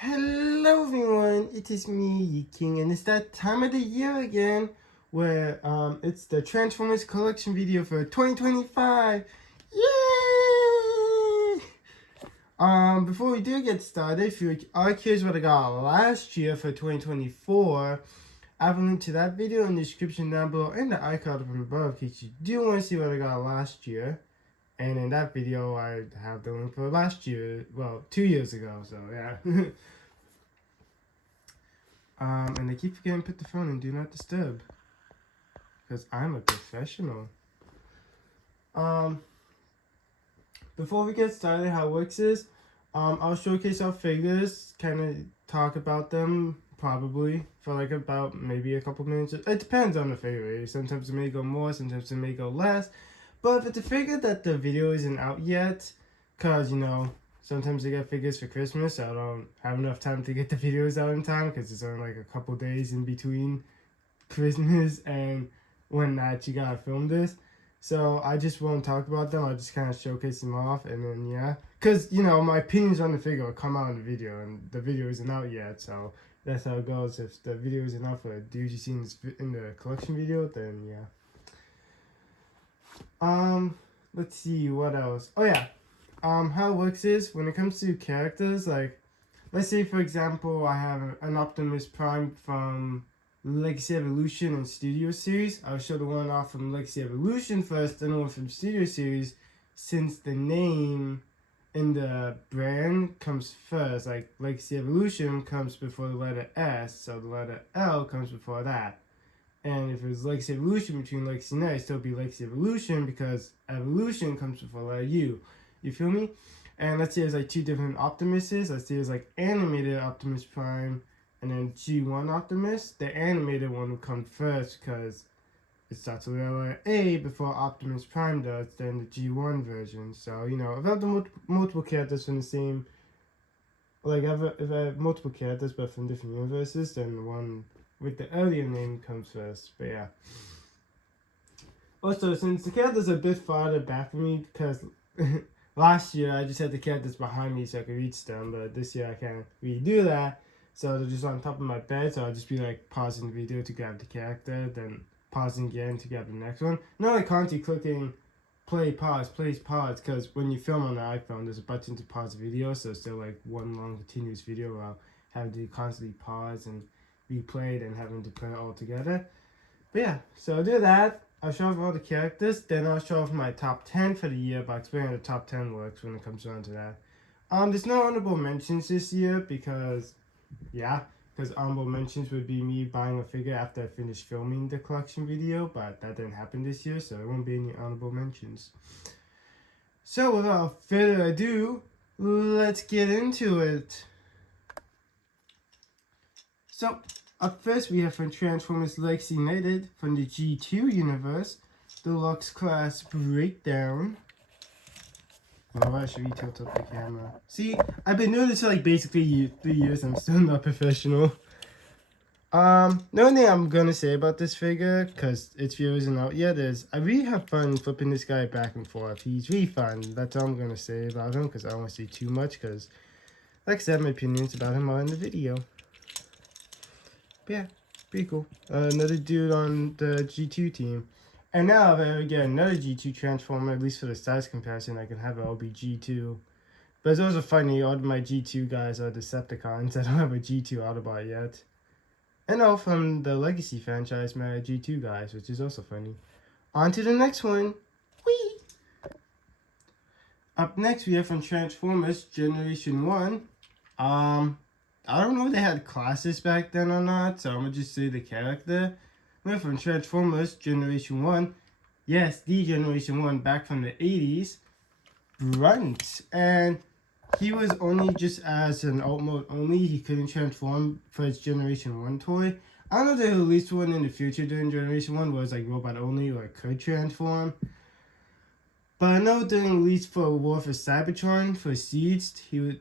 Hello everyone, it is me, Yi King, and it's that time of the year again where it's the Transformers collection video for 2025. Yay! Before we do get started, if you are curious what I got last year for 2024, I have a link to that video in the description down below and the icon up above in case you do want to see what I got last year. And in that video, I have the link for last year, well, 2 years ago, so yeah. And I keep forgetting to put the phone in Do Not Disturb. Because I'm a professional. Before we get started, how it works is, I'll showcase our figures, kind of talk about them, probably, for like about maybe a couple minutes. It depends on the figure, right? Sometimes it may go more, sometimes it may go less. But if it's a figure that the video isn't out yet, because, sometimes I get figures for Christmas, so I don't have enough time to get the videos out in time, because it's only like a couple days in between Christmas and when I actually gotta film this. So I just won't talk about them, I'll just kind of showcase them off, and then yeah. Because, my opinions on the figure will come out in the video, and the video isn't out yet, so that's how it goes. If the video isn't out for the dudes you see in the collection video, then yeah. Let's see, what else? Oh yeah, how it works is, when it comes to characters, like, let's say for example, I have an Optimus Prime from Legacy Evolution and Studio Series. I'll show the one off from Legacy Evolution first, then the one from Studio Series, since the name in the brand comes first. Like, Legacy Evolution comes before the letter S, so the letter L comes before that. And if it was Legacy Evolution between Legacy and Night, it'd still be Legacy Evolution because Evolution comes before letter U. You feel me? And let's say there's like two different Optimuses. Let's say there's like animated Optimus Prime and then G1 Optimus. The animated one will come first because it starts with the letter A before Optimus Prime does, then the G1 version. So, if I have the multiple characters from the same, like if I have multiple characters but from different universes, then the one with the earlier name comes first, but yeah. Also, since the characters are a bit farther back from me, because last year I just had the characters behind me so I could reach them, but this year I can't really do that, so they're just on top of my bed, so I'll just be like pausing the video to grab the character, then pausing again to grab the next one. Not like constantly clicking play, pause, because when you film on the iPhone, there's a button to pause the video, so it's still like one long continuous video where I'll have to constantly pause and replayed and having to put it all together. But yeah, so I'll do that. I'll show off all the characters, then I'll show off my top 10 for the year by explaining how the top 10 works when it comes down to that. There's no honorable mentions this year because honorable mentions would be me buying a figure after I finished filming the collection video, but that didn't happen this year, so there won't be any honorable mentions. So without further ado, let's get into it. So, up first we have from Transformers Legacy United from the G2 universe, Deluxe Class Breakdown. Oh, I should tilt up the camera. See, I've been doing this for like basically 3 years, I'm still not professional. The only thing I'm gonna say about this figure, because its video isn't out yet, is I really have fun flipping this guy back and forth. He's really fun. That's all I'm gonna say about him, because I don't want to say too much, because like I said, my opinions about him are in the video. Yeah, pretty cool. Another dude on the G2 team. And now if I ever get another G2 Transformer, at least for the size comparison, I can have it all be G2. But it's also funny, all of my G2 guys are Decepticons. I don't have a G2 Autobot yet. And all from the Legacy franchise, my G2 guys, which is also funny. On to the next one. Whee! Up next, we have from Transformers Generation 1. I don't know if they had classes back then or not, so I'm gonna just say the character. We're from Transformers Generation 1. Yes, the Generation 1 back from the 80s. Brunt. And he was only just as an alt mode only. He couldn't transform for his Generation 1 toy. I don't know if they released one in the future during Generation 1 where it's like robot only or could transform. But I know during release for War for Cybertron for Siege,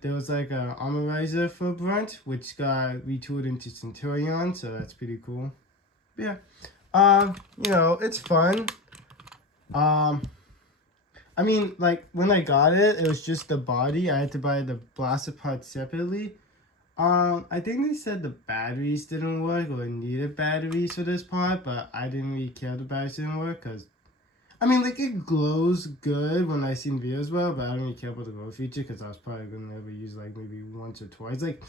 there was like a armorizer for Brunt, which got retooled into Centurion, so that's pretty cool. But yeah, it's fun. I mean, like when I got it, it was just the body. I had to buy the blaster part separately. I think they said the batteries didn't work or needed batteries for this part, but I didn't really care the batteries didn't work because I mean, like, it glows good when I seen videos well, but I don't really care about the glow feature because I was probably gonna never use like maybe once or twice. Like,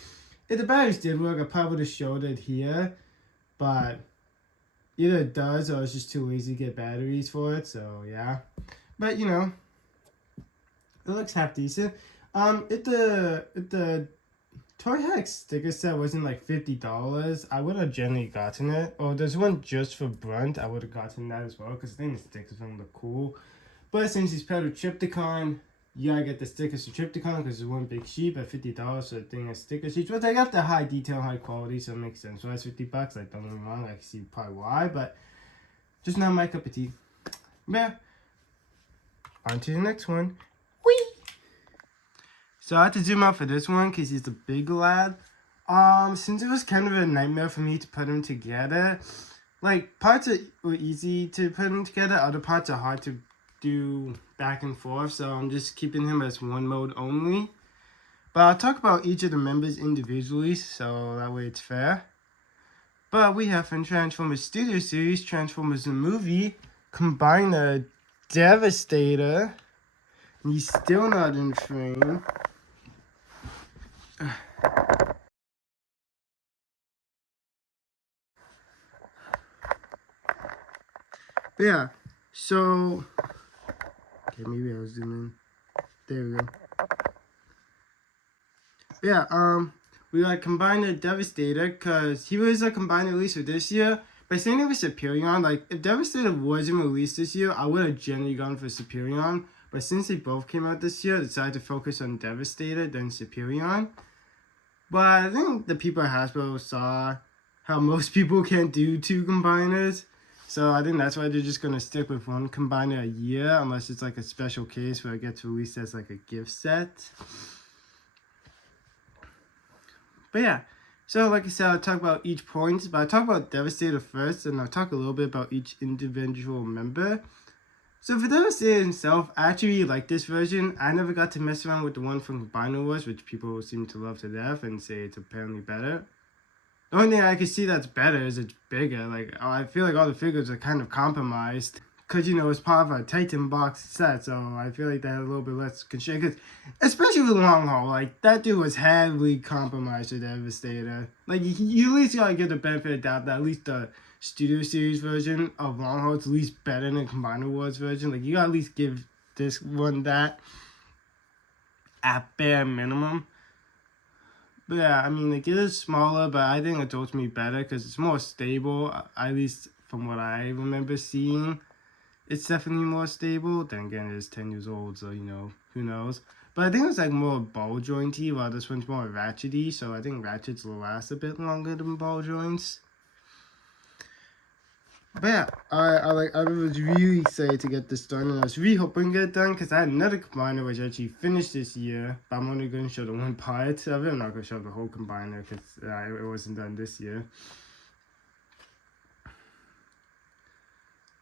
if the batteries did work, I probably would have showed it here, but either it does or I was just too lazy to get batteries for it. So yeah, but you know, it looks half decent. If the Toy Hack sticker set wasn't like $50, I would have generally gotten it. Or there's one just for Brunt, I would have gotten that as well because I think the stickers from look cool. But since he's paired with Triptychon, you gotta get the stickers for Triptychon because it's one big sheet at $50 for a thing of sticker sheets. But they got the high detail, high quality, so it makes sense. So that's $50. Like, don't get me wrong, I can see probably why, but just not my cup of tea. Yeah. On to the next one. Whee! So I had to zoom out for this one because he's a big lad. Since it was kind of a nightmare for me to put them together, like parts were easy to put them together, other parts are hard to do back and forth. So I'm just keeping him as one mode only. But I'll talk about each of the members individually, so that way it's fair. But we have from Transformers Studio Series, Transformers the movie, combine a Devastator. And he's still not in frame. But yeah, so okay, maybe I'll zoom in. There we go. But yeah, we like combined the Devastator because he was a combined release for this year. By saying it was Superion, like if Devastator wasn't released this year, I would have generally gone for Superion. But since they both came out this year, I decided to focus on Devastator than Superion. But I think the people at Hasbro saw how most people can't do two combiners. So I think that's why they're just gonna stick with one combiner a year, unless it's like a special case where it gets released as like a gift set. But yeah, so like I said, I'll talk about each point, but I'll talk about Devastator first, and I'll talk a little bit about each individual member. So for Devastator himself, I actually really like this version. I never got to mess around with the one from Combiner Wars, which people seem to love to death and say it's apparently better. The only thing I can see that's better is it's bigger. Like, I feel like all the figures are kind of compromised. Because, you know, it's part of a Titan box set, so I feel like they had a little bit less constraint. Cause especially with Long Haul, like, that dude was heavily compromised with Devastator. Like, you at least gotta give the benefit of doubt that at least the Studio Series version of Long Haul is at least better than Combiner Wars version. Like, you gotta at least give this one that at bare minimum. But yeah, I mean, like, it is smaller, but I think it's ultimately better because it's more stable, at least from what I remember seeing. It's definitely more stable. Then again, it's 10 years old, so, you know, who knows. But I think it's, like, more ball jointy, while this one's more ratchety, so I think ratchets will last a bit longer than ball joints. But yeah, I was really excited to get this done, and I was really hoping to get it done because I had another combiner which actually finished this year, but I'm only going to show the one part of it. I'm not going to show the whole combiner because it wasn't done this year.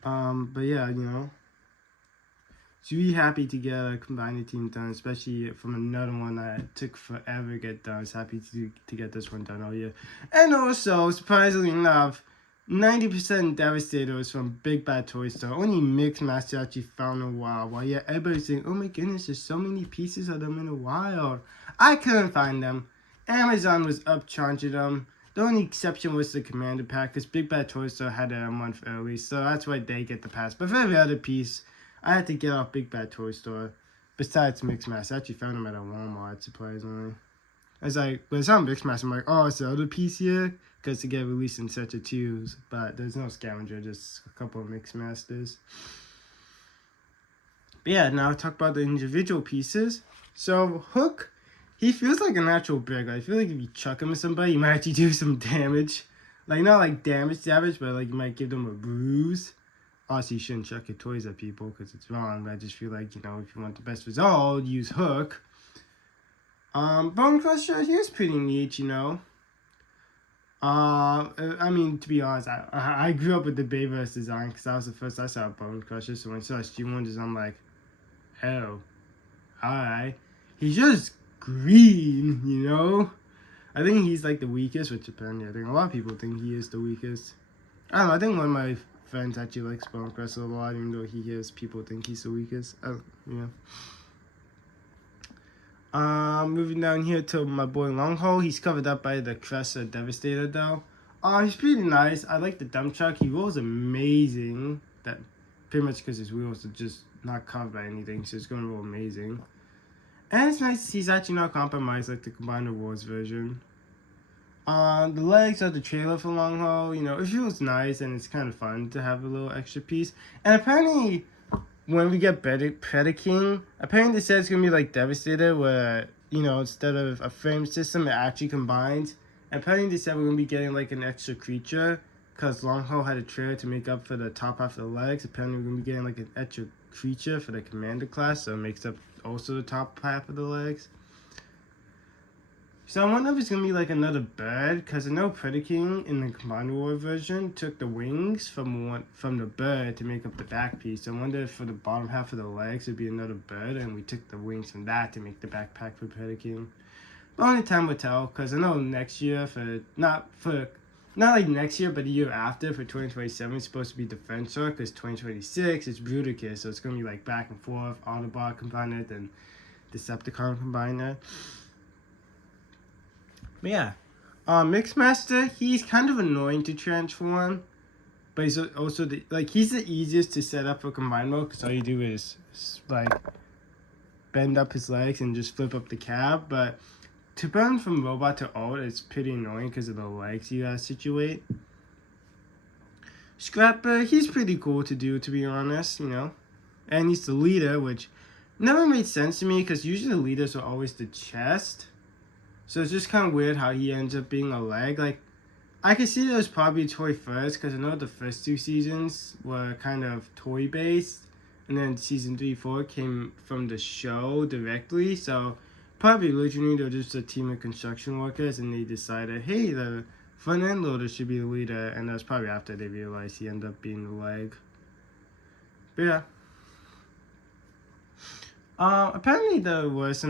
But yeah, you know, it's really happy to get a combiner team done, especially from another one that took forever to get done. I was happy to get this one done all year. And also, surprisingly enough, 90% Devastator was from Big Bad Toy Store. Only Mixmaster actually found in a while. While yeah, everybody's saying, oh my goodness, there's so many pieces of them in the wild. I couldn't find them. Amazon was upcharging them. The only exception was the Commander Pack, because Big Bad Toy Store had it a month early, so that's why they get the pass. But for every other piece, I had to get off Big Bad Toy Store. Besides Mixmaster, I actually found them at a Walmart, surprisingly. I was like, when it's on Mixmaster, I'm like, oh, it's the other piece here? Because to get released in such a twos, but there's no scavenger, just a couple of Mixmasters. But yeah, now I'll talk about the individual pieces. So, Hook, he feels like a natural brick. I feel like if you chuck him at somebody, you might actually do some damage. Like, not like damage, but like you might give them a bruise. Obviously, you shouldn't chuck your toys at people because it's wrong, but I just feel like, you know, if you want the best result, use Hook. Bone Crusher, he was pretty neat, you know. I mean, to be honest, I grew up with the Bayverse design because that was the first I saw Bone Crusher. So when I saw G1 design, I'm like, oh, alright. He's just green, you know? I think he's like the weakest, which apparently I think a lot of people think he is the weakest. I don't know, I think one of my friends actually likes Bone Crusher a lot, even though he hears people think he's the weakest. Oh, yeah. Moving down here to my boy Longho. He's covered up by the Crusher Devastator though. He's pretty nice. I like the dump truck. He rolls amazing. That pretty much because his wheels are just not covered by anything, so it's gonna roll amazing. And it's nice he's actually not compromised like the Combiner Wars version. The legs are the trailer for Long Haul. You know, it feels nice and it's kind of fun to have a little extra piece. And apparently, when we get Predaking, apparently they said it's gonna be like Devastator, where, you know, instead of a frame system, it actually combines. And apparently they said we're gonna be getting like an extra creature, because Long Haul had a trailer to make up for the top half of the legs. Apparently we're gonna be getting like an extra creature for the Commander class, so it makes up also the top half of the legs. So I wonder if it's gonna be like another bird, because I know Predaking in the Combiner War version took the wings from the bird to make up the back piece. So I wonder if for the bottom half of the legs it'd be another bird, and we took the wings from that to make the backpack for Predaking. But only time will tell, because I know next year not like next year, but the year after for 2027 it's supposed to be Defensor, because 2026 is Bruticus, so it's gonna be like back and forth, Autobot Combiner, then Decepticon Combiner. But yeah, Mixmaster, he's kind of annoying to transform, but he's also he's the easiest to set up for combine mode, because all you do is like bend up his legs and just flip up the cab. But to burn from robot to ult, it's pretty annoying because of the legs you gotta situate. Scrapper, he's pretty cool to do, to be honest, you know, and he's the leader, which never made sense to me because usually the leaders are always the chest. So it's just kind of weird how he ends up being a leg. Like, I could see that it was probably toy first, because I know the first two seasons were kind of toy based, and then season 3, 4 came from the show directly. So probably originally they were just a team of construction workers, and they decided, hey, the front end loader should be the leader, and that was probably after they realized he ended up being the leg. But yeah. Apparently there was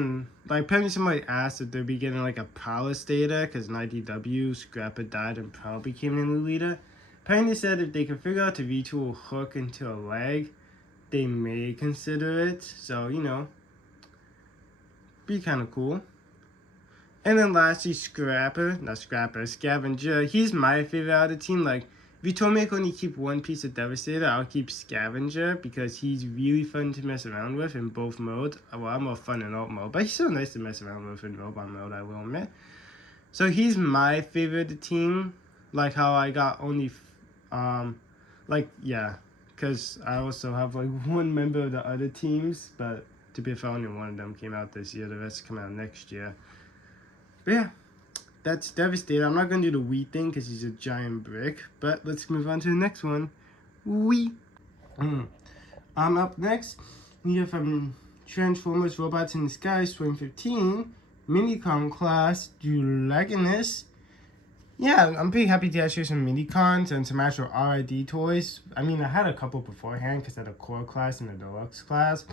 apparently somebody asked if they'd be getting like a prowess data, because in IDW, Scrapper died and Prowl became the new leader. Apparently they said if they could figure out to retool Hook into a leg, they may consider it, so, you know, be kind of cool. And then lastly, Scavenger, he's my favorite out of the team. Like, if you told me I could only keep one piece of Devastator, I'll keep Scavenger, because he's really fun to mess around with in both modes. Well, I'm more fun in alt mode, but he's still nice to mess around with in robot mode, I will admit. So he's my favorite of the team. Like how I got only, because I also have like one member of the other teams, but to be fair, only one of them came out this year, the rest come out next year. But yeah. That's Devastator. I'm not going to do the Wii thing because he's a giant brick. But let's move on to the next one. Wii. Up next, we have Transformers Robots in Disguise 2015. Minicon class, Dragonus. Yeah, I'm pretty happy to actually some Minicons and some actual RID toys. I mean, I had a couple beforehand because I had a core class and a deluxe class.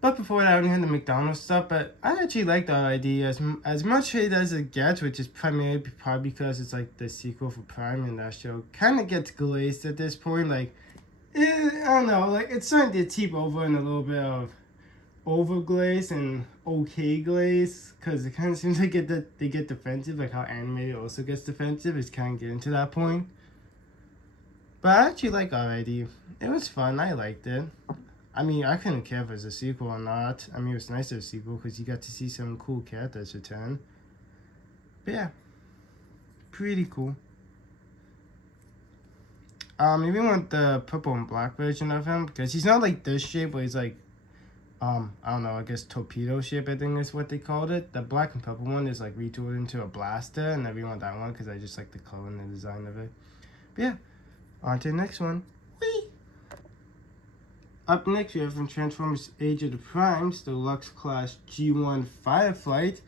But before that, I only had the McDonald's stuff, but I actually like the idea as much hate as it gets, which is primarily probably because it's like the sequel for Prime, and that show kind of gets glazed at this point. Like, I don't know, like it's starting to tip over in a little bit of overglaze and okay glaze, because it kind of seems like they get defensive, like how animated also gets defensive. It's kind of getting to that point. But I actually like RID. It was fun. I liked it. I mean, I couldn't care if it was a sequel or not. I mean, it was nice to have a sequel because you got to see some cool characters return. But yeah, pretty cool. If you want the purple and black version of him, because he's not like this shape, but he's like, I don't know, I guess torpedo shape, I think is what they called it. The black and purple one is like retooled into a blaster, and I really want that one because I just like the color and the design of it. But yeah, on to the next one. Whee! Up next, we have from Transformers Age of the Primes, the Deluxe Class G1 Fireflight.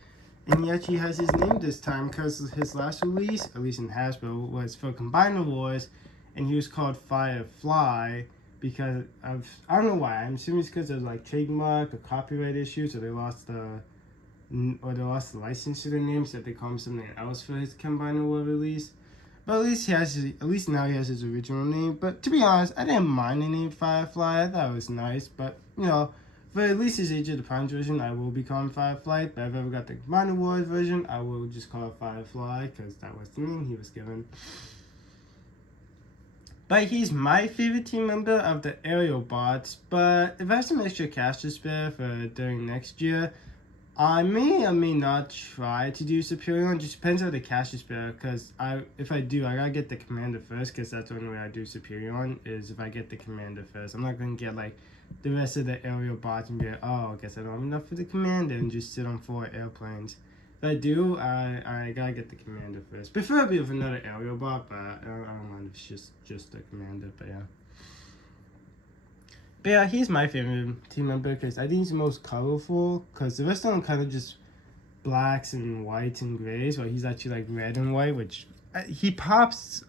And he actually has his name this time because his last release, at least in Hasbro, was for Combiner Wars. And he was called Firefly because of, I don't know why. I'm assuming it's because of like trademark or copyright issues, or they lost the or they lost the license to their name, so they call him something else for his Combiner War release. But at least now he has his original name. But to be honest, I didn't mind the name Firefly. I thought it was nice. But, you know, for at least his Age of the Primes version, I will be calling Firefly. But if I've ever got the Combiner Wars version, I will just call it Firefly, because that was the name he was given. But he's my favorite team member of the aerial bots. But if I have some extra cash to spare for during next year, I may or may not try to do Superion. Just depends on the cash is spare. Because if I do, I gotta get the Commander first. Because that's the only way I do Superion is if I get the Commander first. I'm not gonna get like the rest of the aerial bots and be like, oh, I guess I don't have enough for the Commander and just sit on 4 airplanes. If I do, I gotta get the Commander first. Preferably with another aerial bot, but I don't mind if it's just the Commander. But yeah, he's my favorite team member because I think he's the most colorful. Because the rest of them kind of just blacks and whites and grays, but he's actually like red and white, which he pops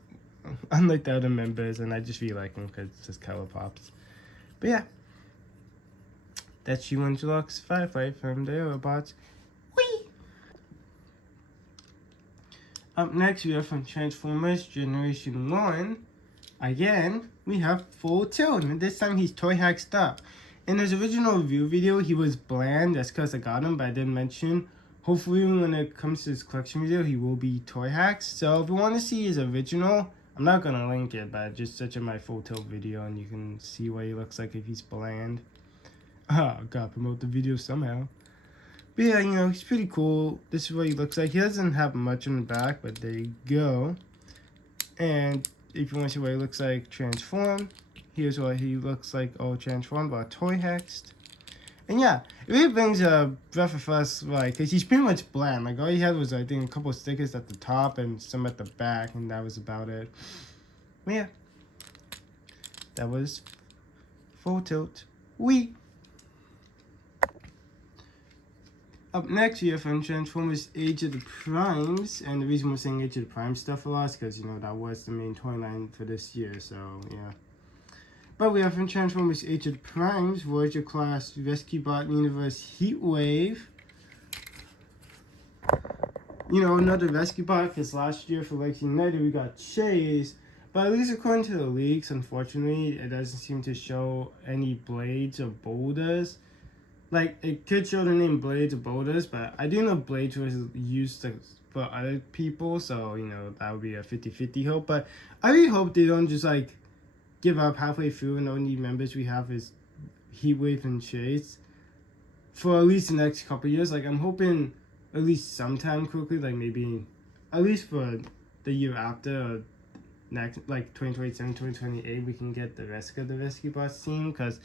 unlike the other members, and I just really like him because his color pops. But yeah, that's G1 Firefly from the Aerobots. Whee! Up next, we have from Transformers Generation 1. Again, we have Full Tilt, and this time he's toy hacked up. In his original review video, he was bland, that's because I got him, but I didn't mention. Hopefully, when it comes to his collection video, he will be toy hacked. So if you want to see his original, I'm not going to link it, but just search in my Full Tilt video, and you can see what he looks like if he's bland. Gotta promote the video somehow. But yeah, you know, he's pretty cool. This is what he looks like. He doesn't have much on the back, but there you go. And if you want to see what he looks like transformed, here's what he looks like all transformed by toy hexed. And yeah, it really brings a breath of fresh life, because he's pretty much bland. Like, all he had was, I think, a couple of stickers at the top and some at the back, and that was about it. But yeah, that was Full Tilt. Wee! Up next, we have from Transformers Age of the Primes, and the reason we're saying Age of the Primes stuff a lot is because, you know, that was the main toy line for this year, so, yeah. But we have from Transformers Age of the Primes, Voyager Class Rescue Bot Universe Heatwave. You know, another Rescue Bot, because last year for Legacy United we got Chase, but at least according to the leaks, unfortunately, it doesn't seem to show any blades or boulders. Like, it could show the name Blades or Boulders, but I do know Blades was used for other people, so, you know, that would be a 50-50 hope. But I really hope they don't just, like, give up halfway through and the only members we have is Heatwave and Chase for at least the next couple years. Like, I'm hoping at least sometime quickly, like, maybe at least for the year after, or next, like, 2027, 2028, we can get the rest of the Rescue Bots team, because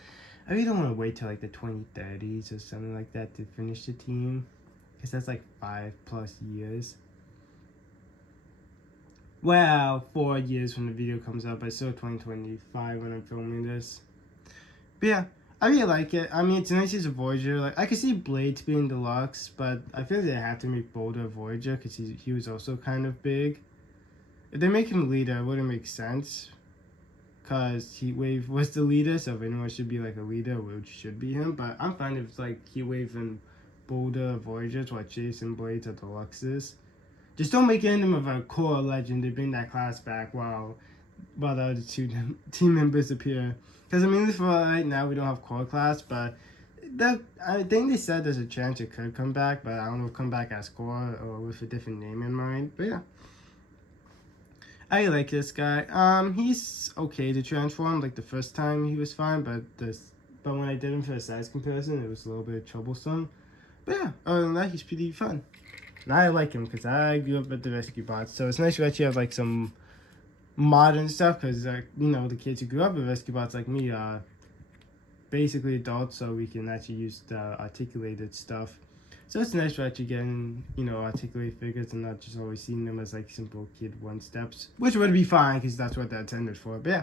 I really don't want to wait till like the 2030s or something like that to finish the team, because that's like 5+ years. Well, 4 years when the video comes out, but still 2025 when I'm filming this. But yeah, I really like it. I mean, it's nice as a Voyager. Like, I could see Blades being deluxe, but I feel like they have to make Boulder Voyager because he was also kind of big. If they make him leader, it wouldn't make sense, because Heatwave was the leader, so if anyone should be like a leader, it should be him. But I'm fine if it's like Heatwave and Boulder Voyagers, while Chase and Blades are deluxes. Just don't make any of them of a core legend. They bring that class back while the other two team members appear. Because I mean, for right now we don't have core class, but I think they said there's a chance it could come back, but I don't know if come back as core or with a different name in mind. But yeah, I like this guy. He's okay to transform. Like the first time he was fine, but when I did him for a size comparison, it was a little bit troublesome. But yeah, other than that, he's pretty fun. And I like him because I grew up with the Rescue Bots, so it's nice to actually have like some modern stuff, because you know, the kids who grew up with Rescue Bots like me are basically adults, so we can actually use the articulated stuff. So it's nice to actually getting, you know, articulated figures and not just always seeing them as like simple kid one steps, which would be fine because that's what that's intended for. But yeah,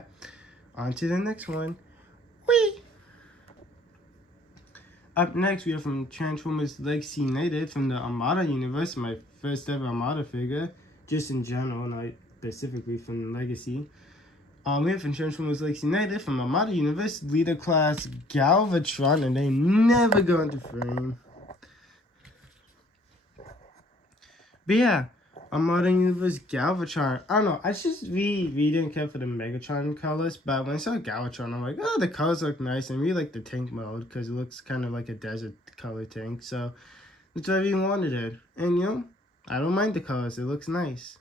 on to the next one. Whee! Up next, we have from Transformers Legacy United from the Armada universe, my first ever Armada figure, just in general, not specifically from Legacy. We have from Transformers Legacy United from Armada universe, leader class Galvatron, and they never go into frame. But yeah, Modern Universe Galvatron. I don't know. I just really didn't care for the Megatron colors, but when I saw Galvatron, I'm like, oh, the colors look nice, and really like the tank mode because it looks kind of like a desert color tank. So that's why I really wanted it. And you know, I don't mind the colors. It looks nice.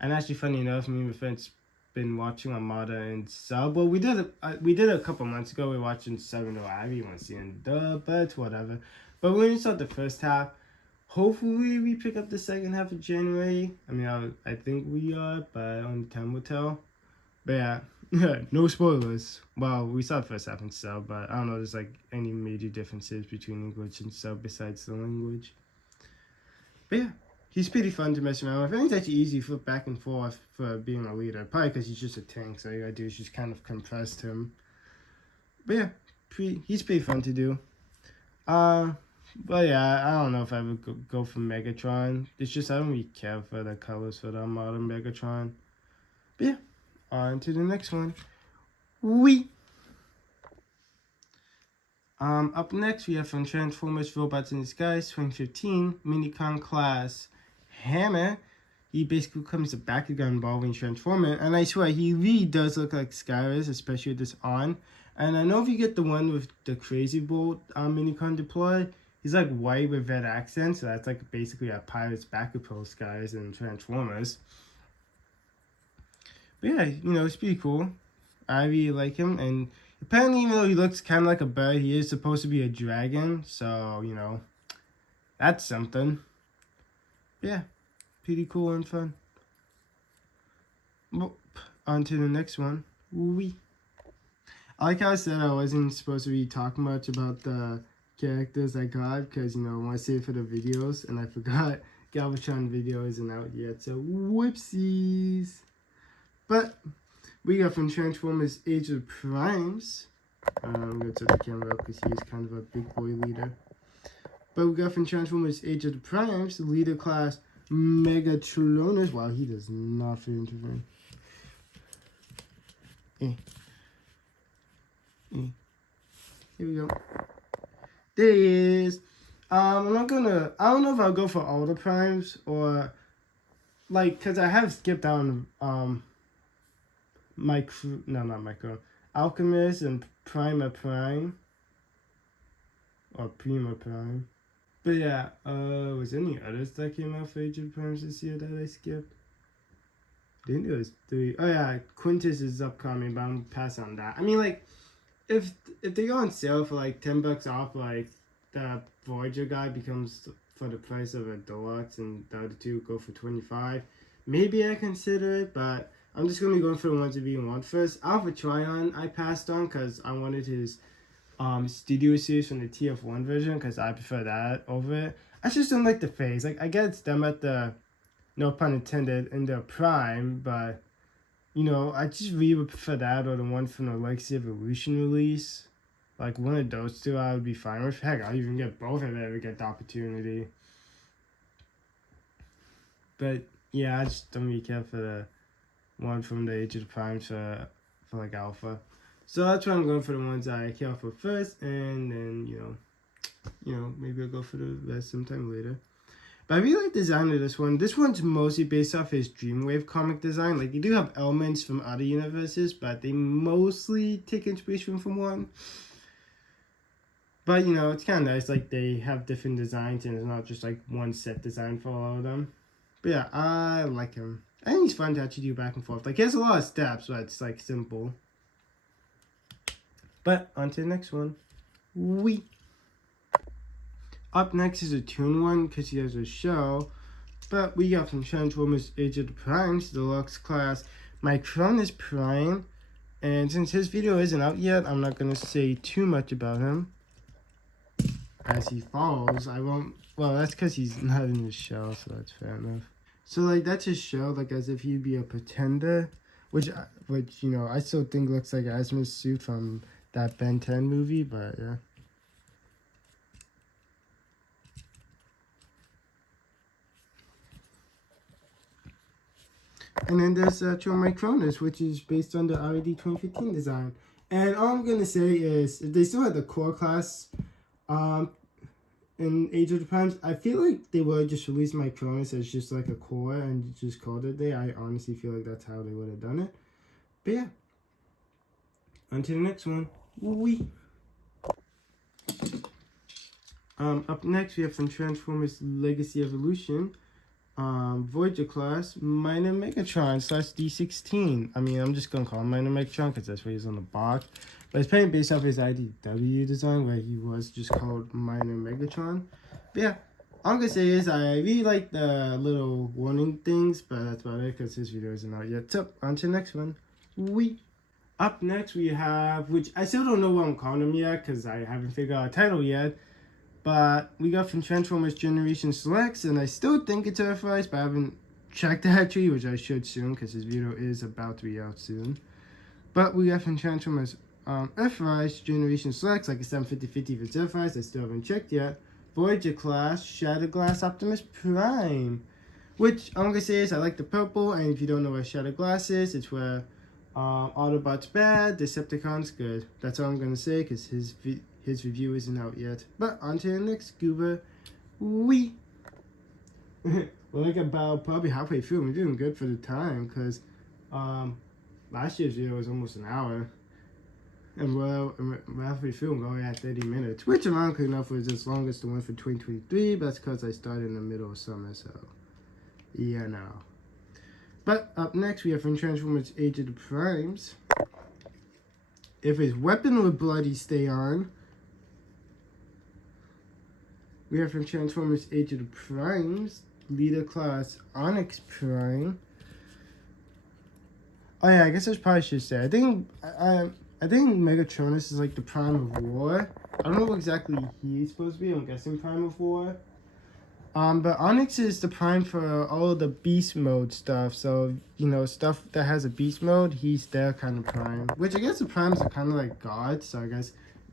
And actually, funny enough, me and my friends been watching Armada and Sub. Well, we did it a couple months ago. We were watching Seven to I really want to see it, but whatever. But we only saw the first half. Hopefully, we pick up the second half of January. I mean, I think we are, but only time will tell. But yeah, no spoilers. Well, we saw the first half in Sub, but I don't know if there's like any major differences between English and Sub besides the language. But yeah, he's pretty fun to mess around with. I think it's actually easy to flip back and forth for being a leader. Probably because he's just a tank, so all you gotta do is just kind of compress him. But yeah, he's pretty fun to do. But yeah, I don't know if I would go for Megatron. It's just I don't really care for the colors for the modern Megatron. But yeah, on to the next one. Up next we have from Transformers Robots in Disguise 2015 Minicon class Hammer. He basically becomes a back gun involving Transformer, and I swear he really does look like Skyrus, especially with this on. And I know if you get the one with the Crazy Bolt Minicon deployed, he's like white with red accents, so that's like basically a pirate's back approach Skyrus and Transformers. But yeah, you know, it's pretty cool. I really like him, and apparently, even though he looks kind of like a bird, he is supposed to be a dragon, so, you know, that's something. Yeah, pretty cool and fun. Well, on to the next one. I like how I said I wasn't supposed to be talking much about the characters I got, because, you know, I want to save it for the videos, and I forgot Galvatron video isn't out yet, so whoopsies. But we got from Transformers Age of Primes. I'm going to turn the camera up because he's kind of a big boy leader. But we got from Transformers Age of the Primes, leader class Megatronus. Wow, he does not fit into frame. Here we go. There he is. I don't know if I'll go for all the primes or, like, because I have skipped on, Alchemist and Prima Prime. Or Prima Prime. But yeah, was there any others that came out for Age of Primes this year that I skipped? I think there was 3. Oh yeah, Quintus is upcoming, but I'm pass on that. I mean, like, if they go on sale for like $10 off, like the Voyager guy becomes for the price of a deluxe, and the other two go for $25. Maybe I consider it, but I'm just gonna be going for the ones that we want first. Alpha Trion I passed on because I wanted his Studio Series from the TF1 version because I prefer that over it. I just don't like the face. Like, I get it's them at the, no pun intended, in the prime, but you know, I just really would prefer that or the one from the Legacy Evolution release. Like, one of those two I would be fine with. Heck, I'll even get both if I ever get the opportunity. But yeah, I just don't really care for the one from the Age of the Primes for like Alpha. So that's why I'm going for the ones I care for first, and then you know, maybe I'll go for the rest sometime later. But I really like the design of this one. This one's mostly based off his Dreamwave comic design. Like, you do have elements from other universes, but they mostly take inspiration from one. But, you know, it's kind of nice. Like, they have different designs, and it's not just, like, one set design for all of them. But, yeah, I like him. I think he's fun to actually do back and forth. Like, he has a lot of steps, but it's, like, simple. But, on to the next one. Up next is a Toon one, because he has a show. But we got from Transformers Age of the Primes, Deluxe Class, Micronus Prime. And since his video isn't out yet, I'm not going to say too much about him. As he falls, I won't. Well, that's because he's not in the show, so that's fair enough. So, like, that's his show, like, as if he'd be a pretender. Which you know, I still think looks like Asmus' suit from that Ben 10 movie, but yeah. And then there's Micronus, which is based on the RED 2015 design. And all I'm going to say is, if they still had the core class in Age of the Primes, I feel like they would just release Micronus as just like a core and just called it there. I honestly feel like that's how they would have done it. But yeah. On to the next one. Wee. Up next we have from Transformers Legacy Evolution. Voyager class, Minor Megatron / D16. I mean, I'm just gonna call him Minor Megatron because that's what he's on the box. But it's probably based off his IDW design where he was just called Minor Megatron. But yeah, all I'm gonna say is I really like the little warning things, but that's about it because his video isn't out yet. So, on to the next one. Up next we have, which I still don't know what I'm calling him yet because I haven't figured out a title yet. But we got from Transformers Generation Selects, and I still think it's Earthrise, but I haven't checked actually, which I should soon because this video is about to be out soon. But we got from Transformers Earthrise Generation Selects, like I said, 50-50 if it's Earthrise, I still haven't checked yet. Voyager class, Shatterglass Optimus Prime. Which I'm gonna say is I like the purple, and if you don't know what Shatterglass is, it's where Autobots bad, Decepticons good. That's all I'm gonna say because his review isn't out yet. But on to the next scuba. We're like about probably halfway through. We're doing good for the time because last year's video was almost an hour. And we're halfway through and going at 30 minutes. Which ironically enough was as long as the one for 2023, but that's because I started in the middle of summer, so yeah, no. But up next we have from Transformers Age of the Primes. If his weapon would bloody stay on. We have from Transformers Age of the Primes, Leader Class Onyx Prime. Oh yeah, I guess I probably should say. I think Megatronus is like the Prime of War. I don't know what exactly he's supposed to be. I'm guessing Prime of War. But Onyx is the Prime for all of the Beast Mode stuff. So, you know, stuff that has a Beast Mode, he's their kind of Prime. Which I guess the Primes are kind of like gods. So I guess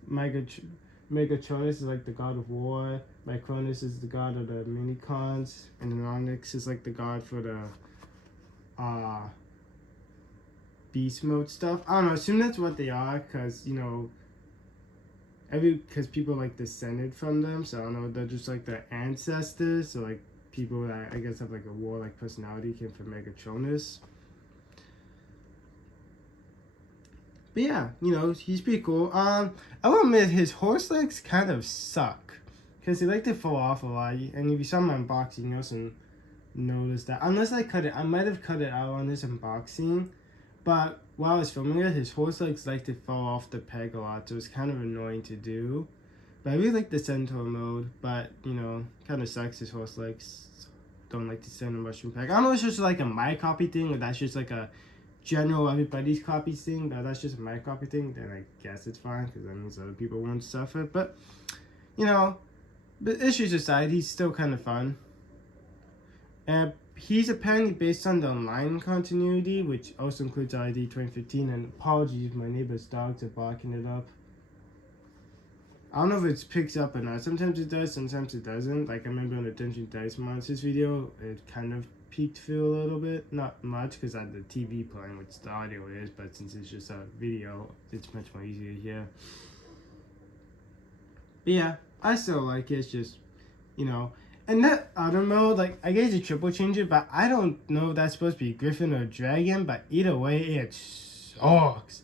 Megatronus is like the god of war. Micronus is the god of the Minicons. And then Onyx is like the god for the Beast Mode stuff. I don't know, assume that's what they are, because, you know, because people like descended from them, so I don't know, they're just like their ancestors, so like people that I guess have like a warlike personality came from Megatronus. But yeah, you know, he's pretty cool. I will admit his horse legs kind of suck, because they like to fall off a lot, and if you saw my unboxing, you also noticed that. Unless I cut it, I might have cut it out on this unboxing. But while I was filming it, his horse legs like to fall off the peg a lot, so it's kind of annoying to do. But I really like the Centaur mode, but, you know, kind of sucks his horse legs don't like to stand on mushroom peg. I don't know if it's just like a my copy thing, or that's just like a general everybody's copy thing, but that's just a my copy thing, then I guess it's fine, because that means other people won't suffer. But, you know, but issues aside, he's still kind of fun. And he's apparently based on the online continuity, which also includes ID 2015, and apologies, my neighbor's dogs are barking it up. I don't know if it picks up or not. Sometimes it does, sometimes it doesn't. Like I remember on the Dungeon Dice Monsters video, it kind of peaked through a little bit. Not much, because I had the TV playing, which the audio is, but since it's just a video, it's much more easier to hear. But yeah, I still like it. It's just, you know, and that other mode, like, I guess it's triple changer, but I don't know if that's supposed to be Griffin or Dragon, but either way, it sucks.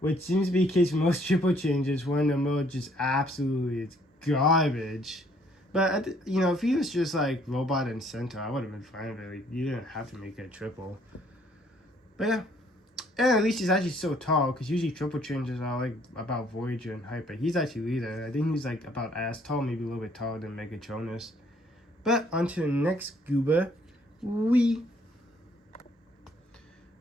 Which seems to be the case for most triple changes, when the mode just absolutely is garbage. But, you know, if he was just like Robot and Centaur, I would have been fine with it. Like, you didn't have to make it triple. But yeah. And at least he's actually so tall, because usually triple changes are like about Voyager and height, but he's actually leader. I think he's like about as tall, maybe a little bit taller than Megatronus. But on to the next goober.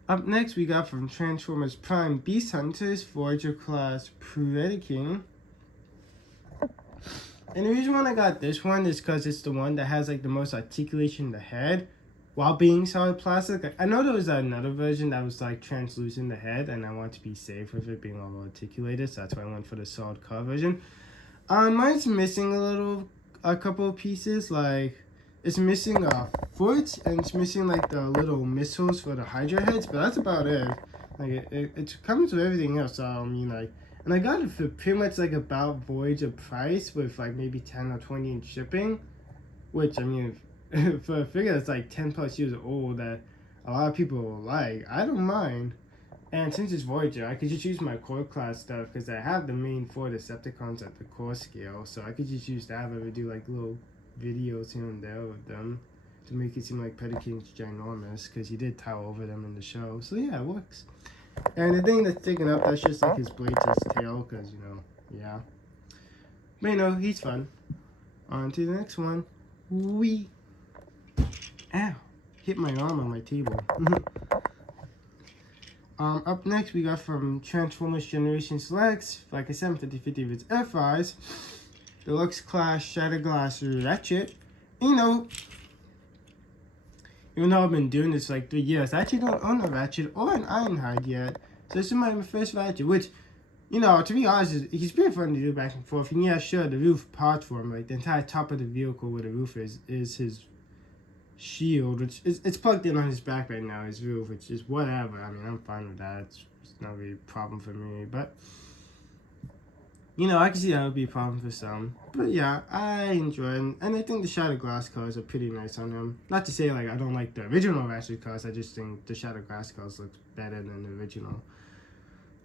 Up next, we got from Transformers Prime Beast Hunters, Voyager class Predaking. And the reason why I got this one is because it's the one that has like the most articulation in the head while being solid plastic. Like, I know there was another version that was like translucent in the head, and I want to be safe with it being all articulated, so that's why I went for the solid color version. Mine's missing a couple of pieces, like it's missing a foot, and it's missing like the little missiles for the Hydra heads, but that's about it. Like it comes with everything else. So I mean, like, And I got it for pretty much like about Voyager price with like maybe 10 or 20 in shipping. Which, I mean, for a figure that's like 10 plus years old that a lot of people like, I don't mind. And since it's Voyager, I could just use my core class stuff because I have the main 4 Decepticons at the core scale. So I could just use that and do like little videos here and there with them to make it seem like Pediking's ginormous because he did tower over them in the show. So yeah, it works. And the thing that's sticking up, that's just like his blades, his tail, because, you know, yeah. But you know, he's fun. On to the next one. Wee. Ow. Hit my arm on my table. Up next, we got from Transformers Generation Selects, like I said, 50/50 of its FIs, Deluxe Class Shatterglass Ratchet. You know, even though I've been doing this like 3 years, I actually don't own a Ratchet or an Ironhide yet. So this is my first Ratchet, which, you know, to be honest, he's pretty fun to do back and forth. And yeah, sure, the roof parts for him, like the entire top of the vehicle where the roof is his shield, which is it's plugged in on his back right now, his roof, which is whatever. I mean, I'm fine with that. It's not really a problem for me, but you know, I can see that would be a problem for some. But yeah, I enjoy it, and I think the Shattered Glass colors are pretty nice on him. Not to say like I don't like the original Ratchet colors, I just think the Shattered Glass colors look better than the original.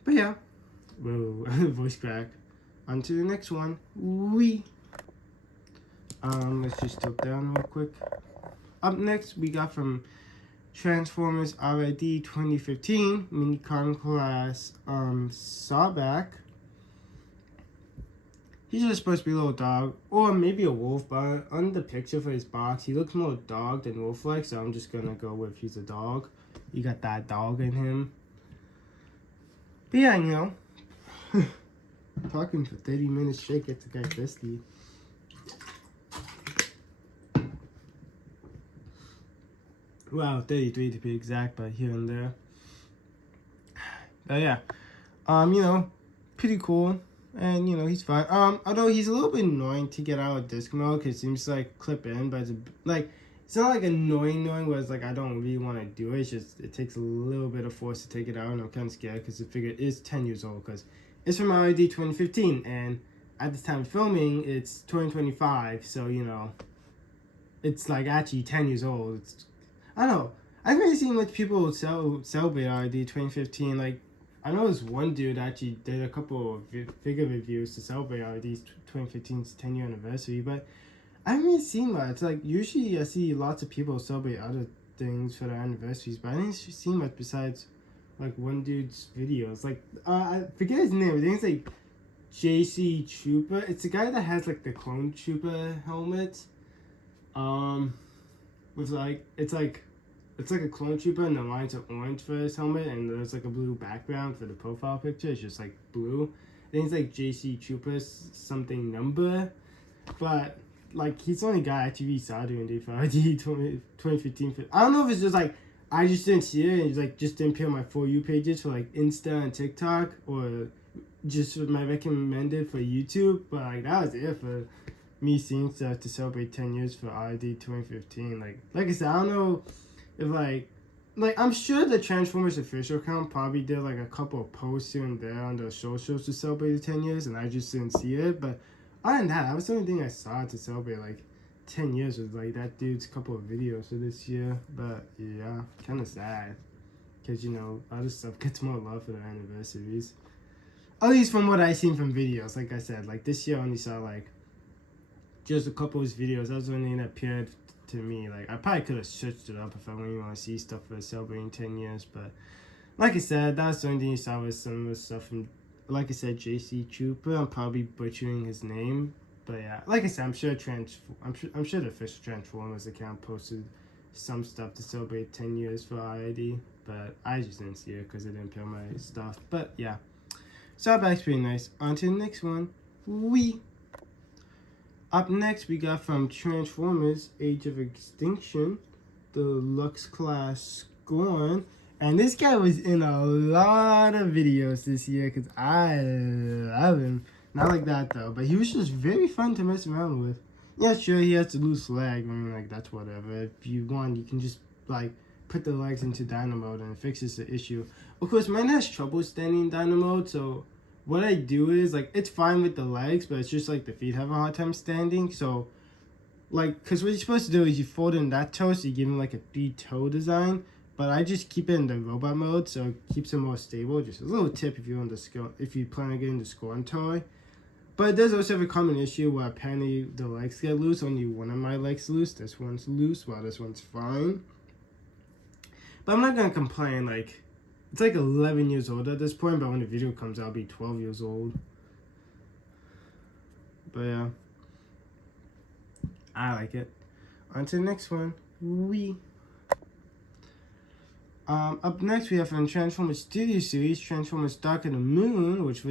But yeah, whoa, voice crack. On to the next one. Wee. Let's just tilt down real quick. Up next, we got from Transformers RID 2015 Minicon Class Sawback. He's just supposed to be a little dog, or maybe a wolf, but on the picture for his box, he looks more dog than wolf-like, so I'm just gonna go with he's a dog. You got that dog in him. But yeah, you know, talking for 30 minutes straight gets the guy thirsty. Wow, 33 to be exact, but here and there. But yeah, you know, pretty cool. And, you know, he's fine. Although he's a little bit annoying to get out of disc mode because it seems to, like, clip in, but it's, like, it's not, like, annoying where it's, like, I don't really want to do it. It's just, it takes a little bit of force to take it out, and I'm kind of scared because the figure is 10 years old because it's from RID 2015, and at this time of filming, it's 2025, so, you know, it's, like, actually 10 years old. It's, I don't know. I've really seen much people celebrate RID 2015, like, I know this one dude actually did a couple of figure reviews to celebrate RID's 2015's 10-year anniversary, but I haven't really seen much. Like, usually I see lots of people celebrate other things for their anniversaries, but I didn't see much besides, like, one dude's videos. Like, I forget his name. I think it's, like, JC Trooper. It's the guy that has, like, the Clone Trooper helmet. With, like, it's like a clone trooper and the lines are orange for his helmet and there's like a blue background for the profile picture. It's just like blue. I think it's like JC Trooper something number. But like he's the only guy I actually saw doing the RID 2015. I don't know if it's just like I just didn't see it and like just didn't appear on my For You pages for like Insta and TikTok or just my recommended for YouTube. But like that was it for me seeing stuff to celebrate 10 years for RID 2015. Like I said, I don't know if like I'm sure the Transformers official account probably did like a couple of posts here and there on the socials to celebrate the 10 years and I just didn't see it. But other than that was the only thing I saw to celebrate like 10 years was like that dude's couple of videos for this year. But yeah, kind of sad because you know other stuff gets more love for their anniversaries, at least from what I seen from videos. Like I said, like this year I only saw like just a couple of his videos. That was the only thing that appeared to me. Like I probably could have searched it up if I really want to see stuff for celebrating 10 years, but like I said, that's the only thing you saw was some of the stuff from, like I said, JC Trooper. I'm probably butchering his name, but yeah, like I said, I'm sure the official Transformers account posted some stuff to celebrate 10 years for RID, but I just didn't see it because I didn't put my stuff. But yeah, Sawback's pretty nice. On to the next one. Up next, we got from Transformers Age of Extinction, the Lux Class Scorn. And this guy was in a lot of videos this year because I love him. Not like that though, but he was just very fun to mess around with. Yeah, sure, he has to lose leg. I mean, like, that's whatever. If you want, you can just, like, put the legs into Dino Mode and it fixes the issue. Of course, mine has trouble standing in Dino Mode, so what I do is, like, it's fine with the legs, but it's just, like, the feet have a hard time standing. So, like, because what you're supposed to do is you fold in that toe, so you give him, like, a 3-toe design. But I just keep it in the robot mode, so it keeps it more stable. Just a little tip if you want to if you plan on getting the Scorn toy. But it does also have a common issue where apparently the legs get loose. Only one of my legs loose. This one's loose, while this one's fine. But I'm not gonna complain. Like, it's like 11 years old at this point, but when the video comes out, I'll be 12 years old. But yeah, I like it. On to the next one. Wee. Up next, we have from Transformers Studio Series, Transformers Dark of the Moon, which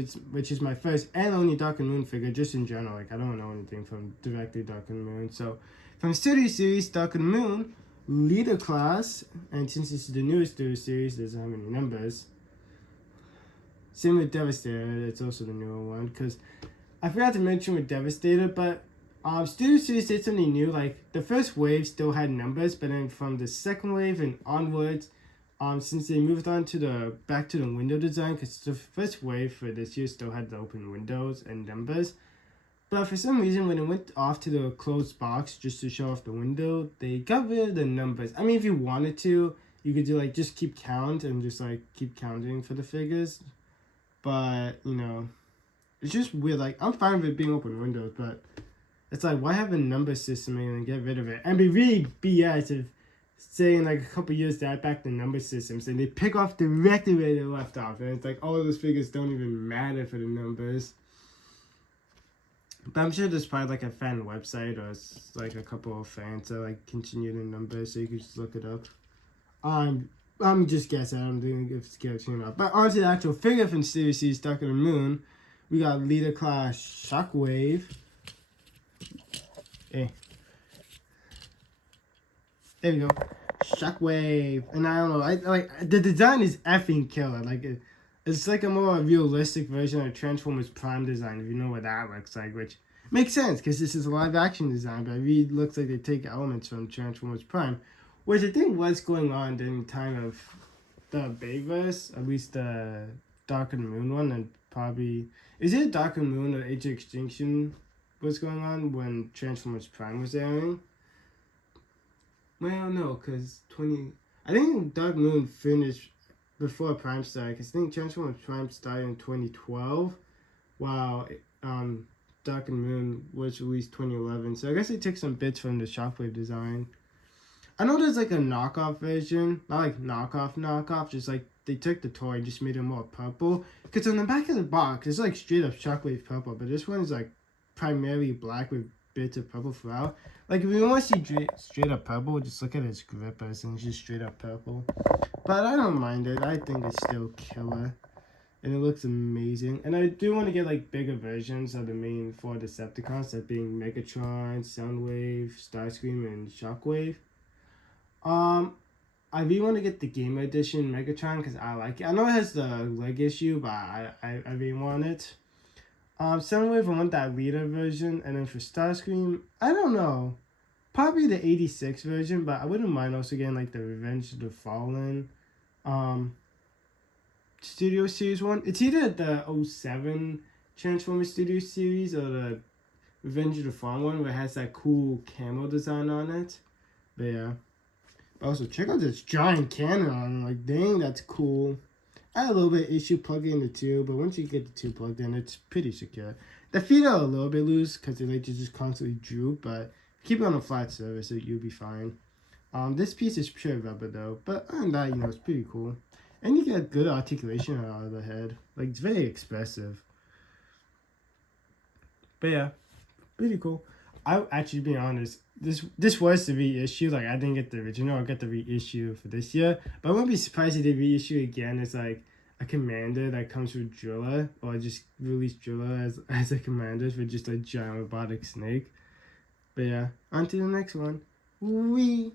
is my first and only Dark of the Moon figure, just in general. Like, I don't know anything from directly Dark of the Moon. So, from Studio Series, Dark of the Moon, Leader Class, and since this is the newest Studio Series, it doesn't have any numbers. Same with Devastator, it's also the newer one, because I forgot to mention with Devastator, but Studio Series did something new. Like, the first wave still had numbers, but then from the second wave and onwards, since they moved on to back to the window design, because the first wave for this year still had the open windows and numbers, but for some reason when it went off to the closed box just to show off the window, they got rid of the numbers. I mean, if you wanted to, you could do like just keep count and just like keep counting for the figures, but you know, it's just weird. Like, I'm fine with it being open windows, but it's like, why have a number system and get rid of it? And be really BS if saying like a couple years that back the number systems and they pick off directly where they left off, and it's like all of those figures don't even matter for the numbers. But I'm sure there's probably like a fan website or like a couple of fans that like continue the numbers, so you can just look it up. I'm just guessing. I'm doing if it's catching up. But onto the actual figure from Studio Series Dark of the Moon, we got Leader Class Shockwave. Hey. There we go. Shockwave. And I don't know, I like the design is effing killer. Like it's like a more realistic version of Transformers Prime design, if you know what that looks like, which makes sense because this is a live action design, but it really looks like they take elements from Transformers Prime, which I think was going on during the time of the Bayverse, at least the Dark of the Moon one, and probably is it Dark of the Moon or Age of Extinction was going on when Transformers Prime was airing? Well, no, because I think Dark Moon finished before Prime started, because I think Transformers Prime started in 2012, while Dark and Moon was released 2011. So I guess they took some bits from the Shockwave design. I know there's like a knockoff version, not like knockoff, just like they took the toy and just made it more purple. Because on the back of the box, it's like straight up Shockwave purple, but this one is like primarily black with bits of purple throughout. Like, if you want to see straight up purple, just look at its grippers and it's just straight up purple. But I don't mind it. I think it's still killer. And it looks amazing. And I do want to get, like, bigger versions of the main 4 Decepticons, that being Megatron, Soundwave, Starscream, and Shockwave. I really want to get the Game Edition Megatron because I like it. I know it has the leg issue, but I really want it. Soundwave, I want that Leader version, and then for Starscream, I don't know. Probably the 86 version, but I wouldn't mind also getting like the Revenge of the Fallen Studio Series one. It's either the 07 Transformers Studio Series or the Revenge of the Fallen one where it has that cool camo design on it. But yeah. Also, check out this giant cannon on it. Like, dang, that's cool. I had a little bit of issue plugging in the tube, but once you get the tube plugged in, it's pretty secure. The feet are a little bit loose because they like to just constantly droop, but keep it on a flat surface, so you'll be fine. This piece is pure rubber though, but other than that, you know, it's pretty cool. And you get good articulation out of the head. Like, it's very expressive. But yeah, pretty cool. I actually, being honest, this was the reissue. Like, I didn't get the original. I got the reissue for this year. But I wouldn't be surprised if they reissue again. It's like a commander that comes with Drilla, or just release Drilla as a commander for just a giant robotic snake. But yeah, on to the next one. Wee.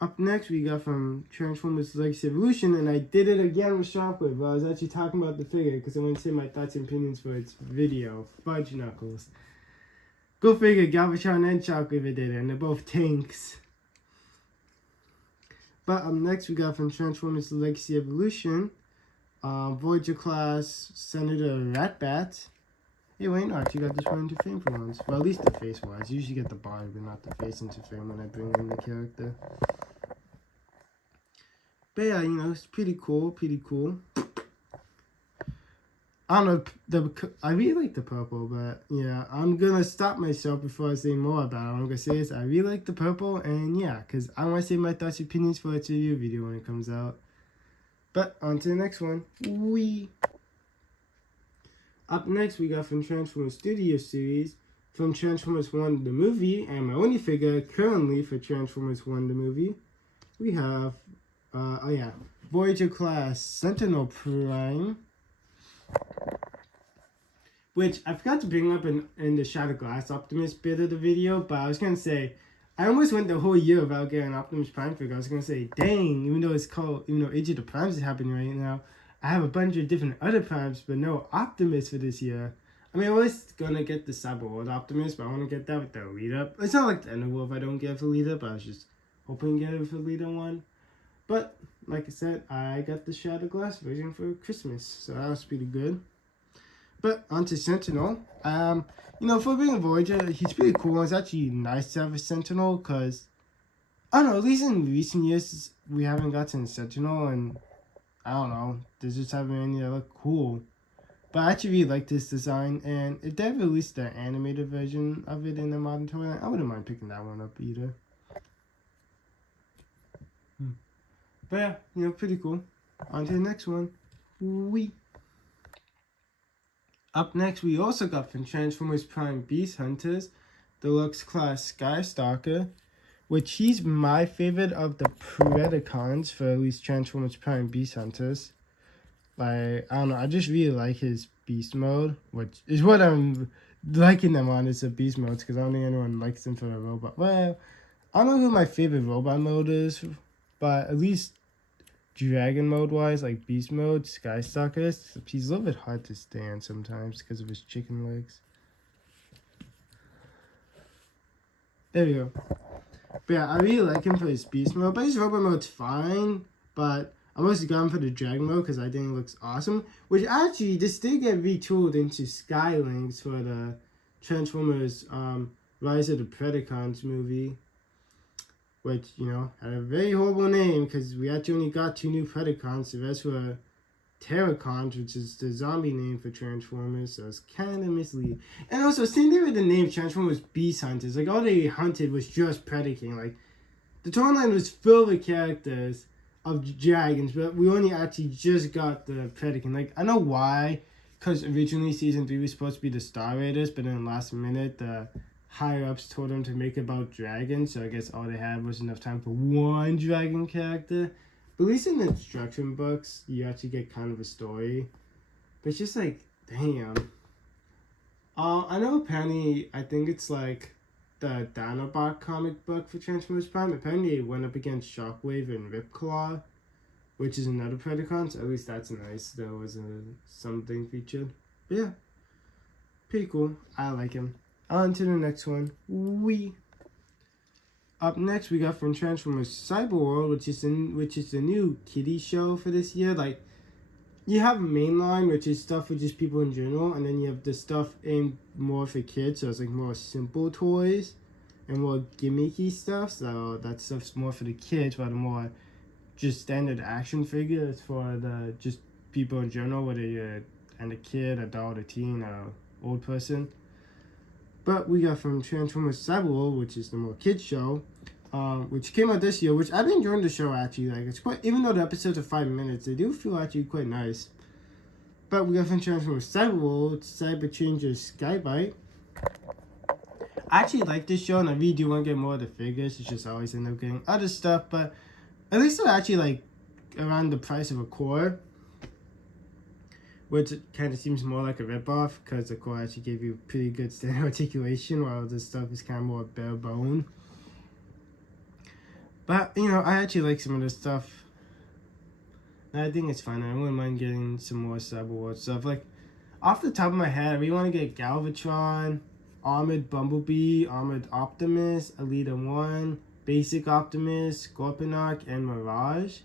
Up next, we got from Transformers Legacy Evolution, and I did it again with Shockwave. I was actually talking about the figure because I want to say my thoughts and opinions for its video. Fudge Knuckles. Go figure, Galvatron and Shockwave did it, and they're both tanks. But up next, we got from Transformers Legacy Evolution, Voyager class Senator Ratbat. Hey, wait, no, I actually got this one into frame for once. Well, at least the face wise. Usually get the body, but not the face into frame when I bring in the character. But yeah, you know, it's pretty cool, pretty cool. I don't know, I really like the purple, but yeah, I'm gonna stop myself before I say more about it. I'm gonna say is I really like the purple, and yeah, because I want to say my thoughts and opinions for its review video when it comes out. But on to the next one. Up next, we got from Transformers Studio Series, from Transformers 1 the movie, and my only figure currently for Transformers 1 the movie, we have, Voyager class Sentinel Prime, which I forgot to bring up in the Shattered Glass Optimus bit of the video, but I was going to say, I almost went the whole year without getting an Optimus Prime figure. I was going to say, dang, even though Age of the Primes is happening right now, I have a bunch of different other Primes, but no Optimus for this year. I mean, I was going to get the Cyberworld Optimus, but I want to get that with the Elita. It's not like the end of the world if I don't get it for Elita, but I was just hoping to get it for Elita one. But, like I said, I got the Shattered Glass version for Christmas, so that was pretty good. But onto Sentinel. For being a Voyager, he's pretty cool. It's actually nice to have a Sentinel because, I don't know, at least in recent years, we haven't gotten a Sentinel, and I don't know, they just haven't any that look cool. But I actually really like this design, and if they released the animated version of it in the modern toy, I wouldn't mind picking that one up either. But yeah, pretty cool. On to the next one. Up next, we also got from Transformers Prime Beast Hunters, Deluxe Class Skystalker, which he's my favorite of the Predacons for at least Transformers Prime Beast Hunters. Like, I don't know, I just really like his beast mode, which is what I'm liking them on, is the beast modes, because I don't think anyone likes them for the robot. Well, I don't know who my favorite robot mode is, but at least Dragon mode wise, like beast mode, Skystalker, he's a little bit hard to stand sometimes because of his chicken legs. There we go. But yeah, I really like him for his beast mode, but his robot mode's fine, but I mostly got him for the Dragon mode because I think it looks awesome. Which actually, this did get retooled into Skylynx for the Transformers Rise of the Predacons movie. Which, had a very horrible name because we actually only got 2 new Predacons. The rest were Terracons, which is the zombie name for Transformers, so it's kind of misleading. And also, same thing with the name Transformers Beast Hunters. Like, all they hunted was just Predacon. Like, the toy line was filled with characters of dragons, but we only actually just got the Predacon. Like, I know why, because originally Season 3 was supposed to be the Star Raiders, but then last minute, the higher-ups told them to make it about dragons, so I guess all they had was enough time for one dragon character. But at least in the instruction books, you actually get kind of a story. But it's just like, damn. I know apparently, I think it's like the Dinobot comic book for Transformers Prime. Apparently it went up against Shockwave and Ripclaw, which is another Predacon, so at least that's nice. There was something featured. But yeah, pretty cool. I like him. On to the next one. Up next, we got from Transformers Cyberworld, which is the new kiddie show for this year. Like, you have a main line, which is stuff for just people in general, and then you have the stuff aimed more for kids, so it's like more simple toys and more gimmicky stuff. So that stuff's more for the kids, while the more just standard action figures for the just people in general, whether you're a kid, adult, a teen, or old person. But we got from Transformers Cyberworld, which is the more kids show, which came out this year, which I've been enjoying the show actually. Like, it's quite, even though the episodes are 5 minutes, they do feel actually quite nice. But we got from Transformers Cyberworld, Cyber Changer Skybite. I actually like this show, and I really do want to get more of the figures. It's just always end up getting other stuff, but at least they're actually like around the price of a core, which kind of seems more like a ripoff because the core actually gave you pretty good standard articulation, while this stuff is kind of more bare bone. But, I actually like some of this stuff. And I think it's fine. I wouldn't mind getting some more Cyberworld stuff. Like, off the top of my head, I really want to get Galvatron, Armored Bumblebee, Armored Optimus, Elita 1, Basic Optimus, Scorponok, and Mirage.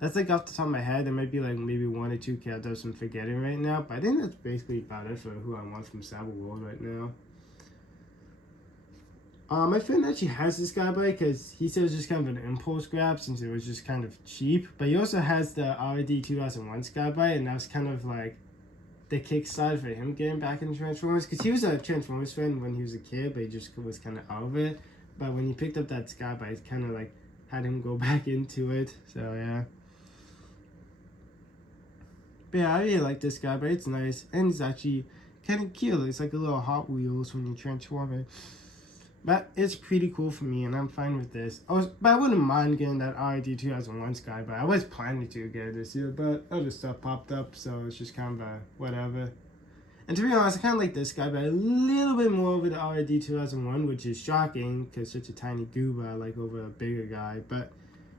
That's like off the top of my head. There might be like maybe 1 or 2 characters I'm forgetting right now, but I think that's basically about it for who I want from Savage World right now. My friend actually has this guy bike because he said it was just kind of an impulse grab since it was just kind of cheap. But he also has the RID 2001 Skybite, and that was kind of like the kickstart for him getting back into Transformers, because he was a Transformers fan when he was a kid, but he just was kind of out of it. But when he picked up that Skybite, it kind of like had him go back into it. So yeah. But yeah, I really like this Skybite. It's nice, and it's actually kind of cute. It's like a little Hot Wheels when you transform it. But it's pretty cool for me, and I'm fine with this. But I wouldn't mind getting that RID 2001 Skybite. I was planning to get it this year, but other stuff popped up, so it's just kind of a whatever. And to be honest, I kind of like this Skybite a little bit more over the RID 2001, which is shocking, because such a tiny goober I like over a bigger guy. But,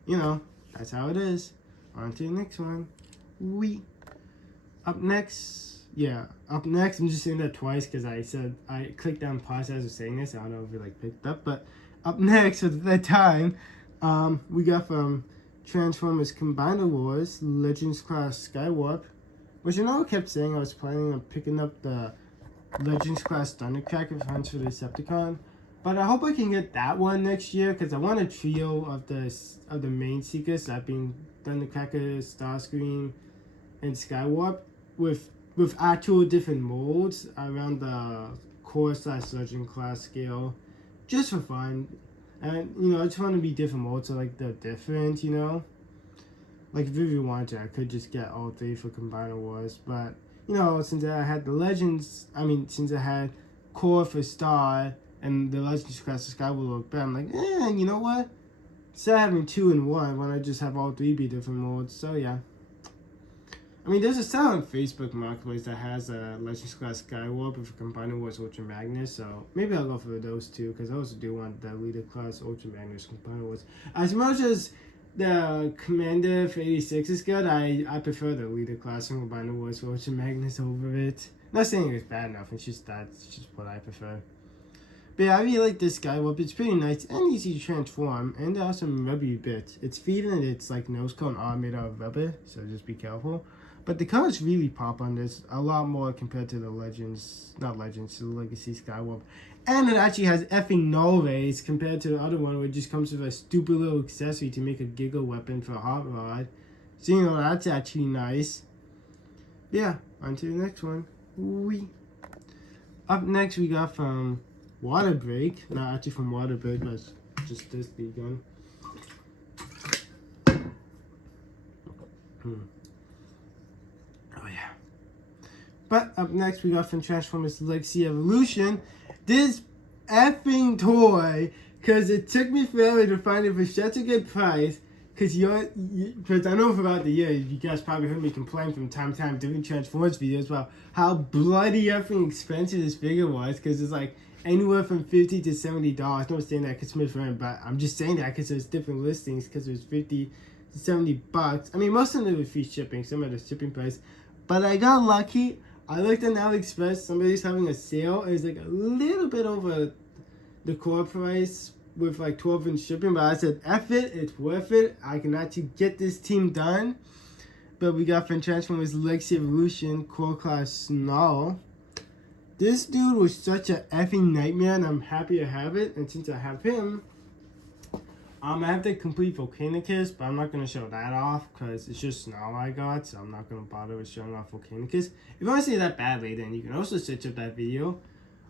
you know, that's how it is. On to the next one. Up next, I'm just saying that twice because I clicked on pause as I was saying this. I don't know if it like picked up, but up next for the third time, we got from Transformers Combiner Wars Legends Class Skywarp, which I kept saying I was planning on picking up the Legends Class Thundercracker funds for the Decepticon, but I hope I can get that one next year because I want a trio of the main seekers, that being Thundercracker, Starscream, and Skywarp, with actual different molds around the core / legend class scale, just for fun. And I just want to be different molds, so like they're different. Like if you really wanted to, I could just get all 3 for Combiner Wars. But since I had the Legends, since I had core for Star and the Legends class of Sky will look better, I'm like, you know what? Instead of having 2 in 1, why not just have all 3 be different molds? So yeah. There's a site on Facebook Marketplace that has a Legends Class Skywarp with Combiner Wars Ultra Magnus, so maybe I'll go for those 2, because I also do want the Leader Class Ultra Magnus Combiner Wars. As much as the Commander for 86 is good, I prefer the Leader Class and Combiner Wars Ultra Magnus over it. Not saying it's bad enough, it's just what I prefer. But yeah, I really like this Skywarp. It's pretty nice and easy to transform, and there are some rubbery bits. Its feet and its nose cone are made out of rubber, so just be careful. But the colors really pop on this a lot more compared to the the Legacy Skywarp. And it actually has effing null rays compared to the other one, where it just comes with a stupid little accessory to make a Giga weapon for a Hot Rod. So, that's actually nice. Yeah, on to the next one. Up next, we got from Water Break. Not actually from Water Break, but just this big gun. But up next, we got from Transformers Legacy Evolution, this effing toy, because it took me forever to find it for such a good price, because I know throughout the year, you guys probably heard me complain from time to time doing Transformers videos about how bloody effing expensive this figure was, because it's like anywhere from $50 to $70. I'm not saying that because it's friend, but I'm just saying that because there's different listings, because it was $50 to $70. Most of them were free shipping, some of the shipping price, but I got lucky. I looked on AliExpress, somebody's having a sale. It's like a little bit over the core price with 12-inch shipping, but I said, F it, it's worth it. I can actually get this team done. But we got from Transformers Legacy Evolution, Core Class Snarl. This dude was such a effing nightmare, and I'm happy to have it. And since I have him, I have the complete Volcanicus, but I'm not going to show that off because it's just Snarl I got, so I'm not going to bother with showing off Volcanicus. If you want to see that badly, then you can also search up that video.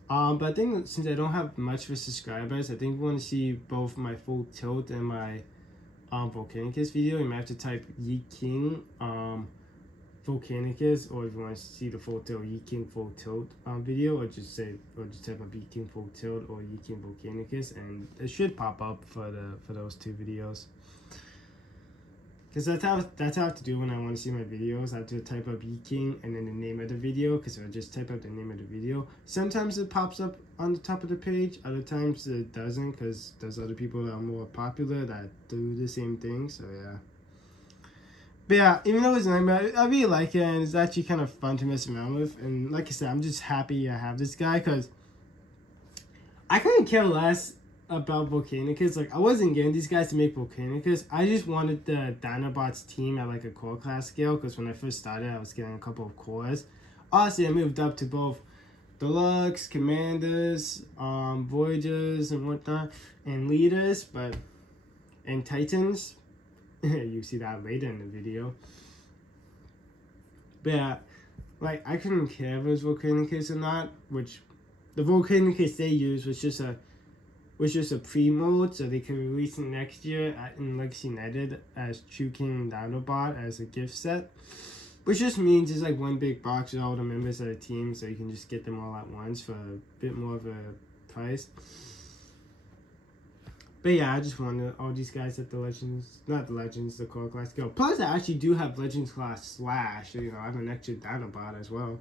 But I think since I don't have much for subscribers, I think you want to see both my full tilt and my Volcanicus video. You might have to type Yi King Volcanicus, or if you want to see the full tilt, Yi King full tilt video, or just type up Yi King full tilt or Yi King Volcanicus, and it should pop up for those 2 videos. Because that's how I have to do when I want to see my videos. I have to type up Yi King and then the name of the video, because if I just type up the name of the video, sometimes it pops up on the top of the page, other times it doesn't, because there's other people that are more popular that do the same thing, so yeah. But yeah, even though it's a nightmare, I really like it, and it's actually kind of fun to mess around with. And like I said, I'm just happy I have this guy, because I couldn't care less about Volcanicus. Like, I wasn't getting these guys to make Volcanicus. I just wanted the Dinobots team at like a core class scale, because when I first started, I was getting a couple of cores. Obviously, I moved up to both Deluxe, Commanders, Voyagers, and whatnot, and Leaders, and Titans. You see that later in the video. But yeah, like, I couldn't care if it was Volcanicus or not, which the Volcanicus they used was just a pre-mode, so they could release it next year in Legacy United as True King and Dinobot as a gift set. Which just means it's like one big box with all the members of the team, so you can just get them all at once for a bit more of a price. But yeah, I just wanted all these guys at the the core class go. Plus, I actually do have Legends class Slash, so you know, I have an extra Dinobot as well.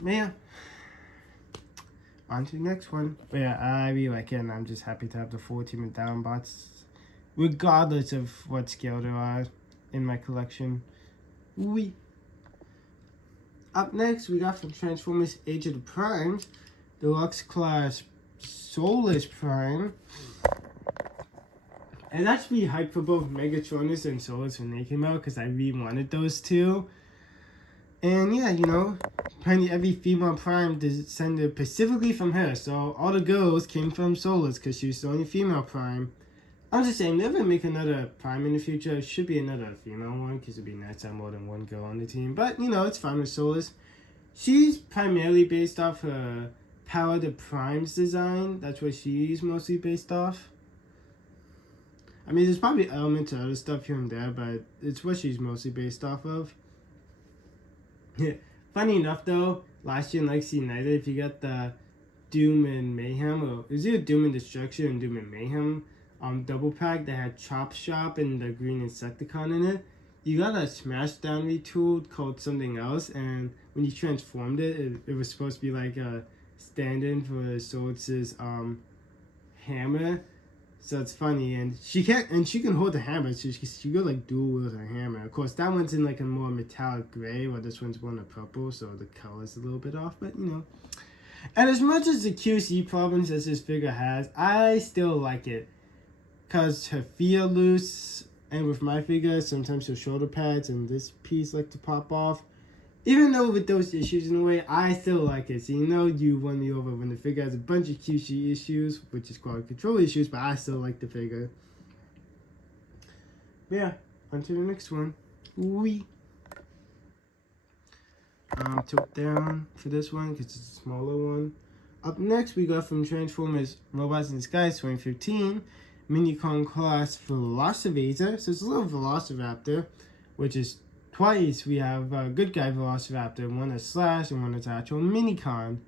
But yeah, on to the next one. But yeah, I really like it, and I'm just happy to have the full team of Dinobots, regardless of what scale they are in my collection. Wee. Up next, we got from Transformers Age of the Primes, Deluxe Class Soulless Prime. And that's really hyped for both Megatronus and Soulless when they came out, because I really wanted those two. And yeah, you know, apparently every female Prime descended specifically from her, so all the girls came from Soulless because she was the only female Prime. I'm just saying, they're gonna make another Prime in the future. It should be another female one, because it'd be nice to have more than one girl on the team. But, you know, it's fine with Soulless. She's primarily based off her Power the Primes design. That's what she's mostly based off. I mean, there's probably elements of other stuff here and there, but it's what she's mostly based off of. Funny enough, though, last year in Legacy United, if you got the Doom and Mayhem, or is it Doom and Destruction and Doom and Mayhem double pack that had Chop Shop and the green Insecticon in it, you got a Smashdown retooled called something else, and when you transformed it, it was supposed to be like a stand-in for Solstice's hammer. So it's funny, and she can hold the hammer, so she could like dual wield her hammer. Of course, that one's in like a more metallic gray, while this one's more in a purple, so the color's a little bit off, but you know. And as much as the QC problems as this figure has, I still like it. Because her feet are loose, and with my figure, sometimes her shoulder pads and this piece like to pop off. Even though with those issues in a way, I still like it. So you know you won me over when the figure has a bunch of QC issues, which is quality control issues, but I still like the figure. But yeah, on to the next one. Wee. Tilt down for this one, because it's a smaller one. Up next, we got from Transformers Robots in Disguise 2015. Minicon class Velociraptor. So it's a little Velociraptor, which is twice. We have a good guy Velociraptor, one that's Slash and one that's actual Minicon.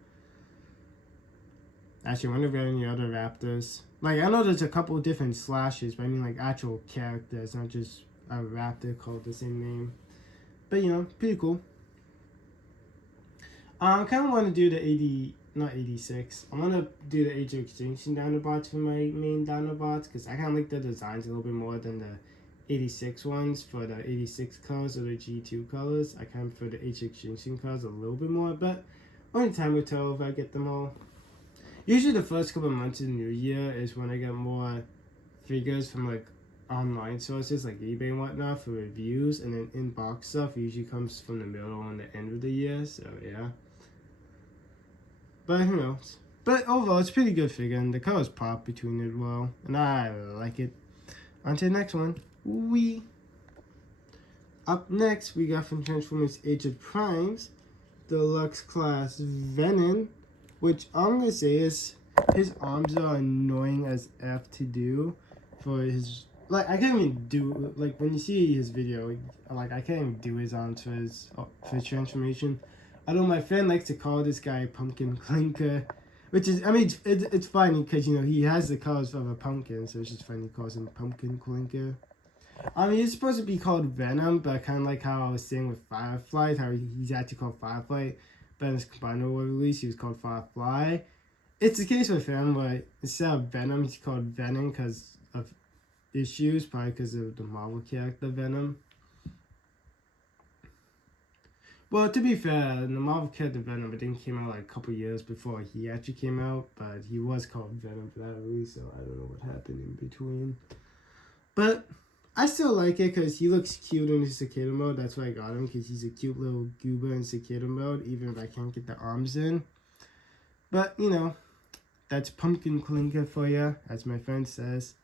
Actually, I wonder if there are any other Raptors. Like, I know there's a couple of different Slashes, but I mean like actual characters, not just a Raptor called the same name. But you know, pretty cool. I kind of want to do the not 86. I want to do the Age of Extinction Dinobots for my main Dinobots, because I kind of like the designs a little bit more than the 86 ones for the 86 colors or the G2 colors. I kind of prefer the Age of Extinction colors a little bit more, but only time will tell if I get them all. Usually the first couple of months of the new year is when I get more figures from like online sources like eBay and whatnot for reviews, and then in-box stuff usually comes from the middle and the end of the year, so yeah. But who knows? But overall, it's a pretty good figure, and the colors pop between it well, and I really like it. On to the next one. Wee. Up next, we got from Transformers Age of Primes, Deluxe Class Venom, which I'm gonna say is his arms are annoying as F to do for his. Like, I can't even do, like, when you see his video, like, I can't even do his arms for his transformation. Although my friend likes to call this guy Pumpkin Clinker, which is, I mean, it's funny because, you know, he has the colors of a pumpkin, so it's just funny he calls him Pumpkin Clinker. I mean, he's supposed to be called Venom, but kind of like how I was saying with Firefly, how he's actually called Firefly, but in his Combiner War release, he was called Firefly. It's the case with him, where instead of Venom, he's called Venom because of issues, probably because of the Marvel character Venom. Well, to be fair, the Marvel character Venom, I think came out like a couple years before he actually came out, but he was called Venom for that release, so I don't know what happened in between. But I still like it because he looks cute in his cicada mode. That's why I got him, because he's a cute little goober in cicada mode, even if I can't get the arms in. But, you know, that's Pumpkin Clinker for you, as my friend says.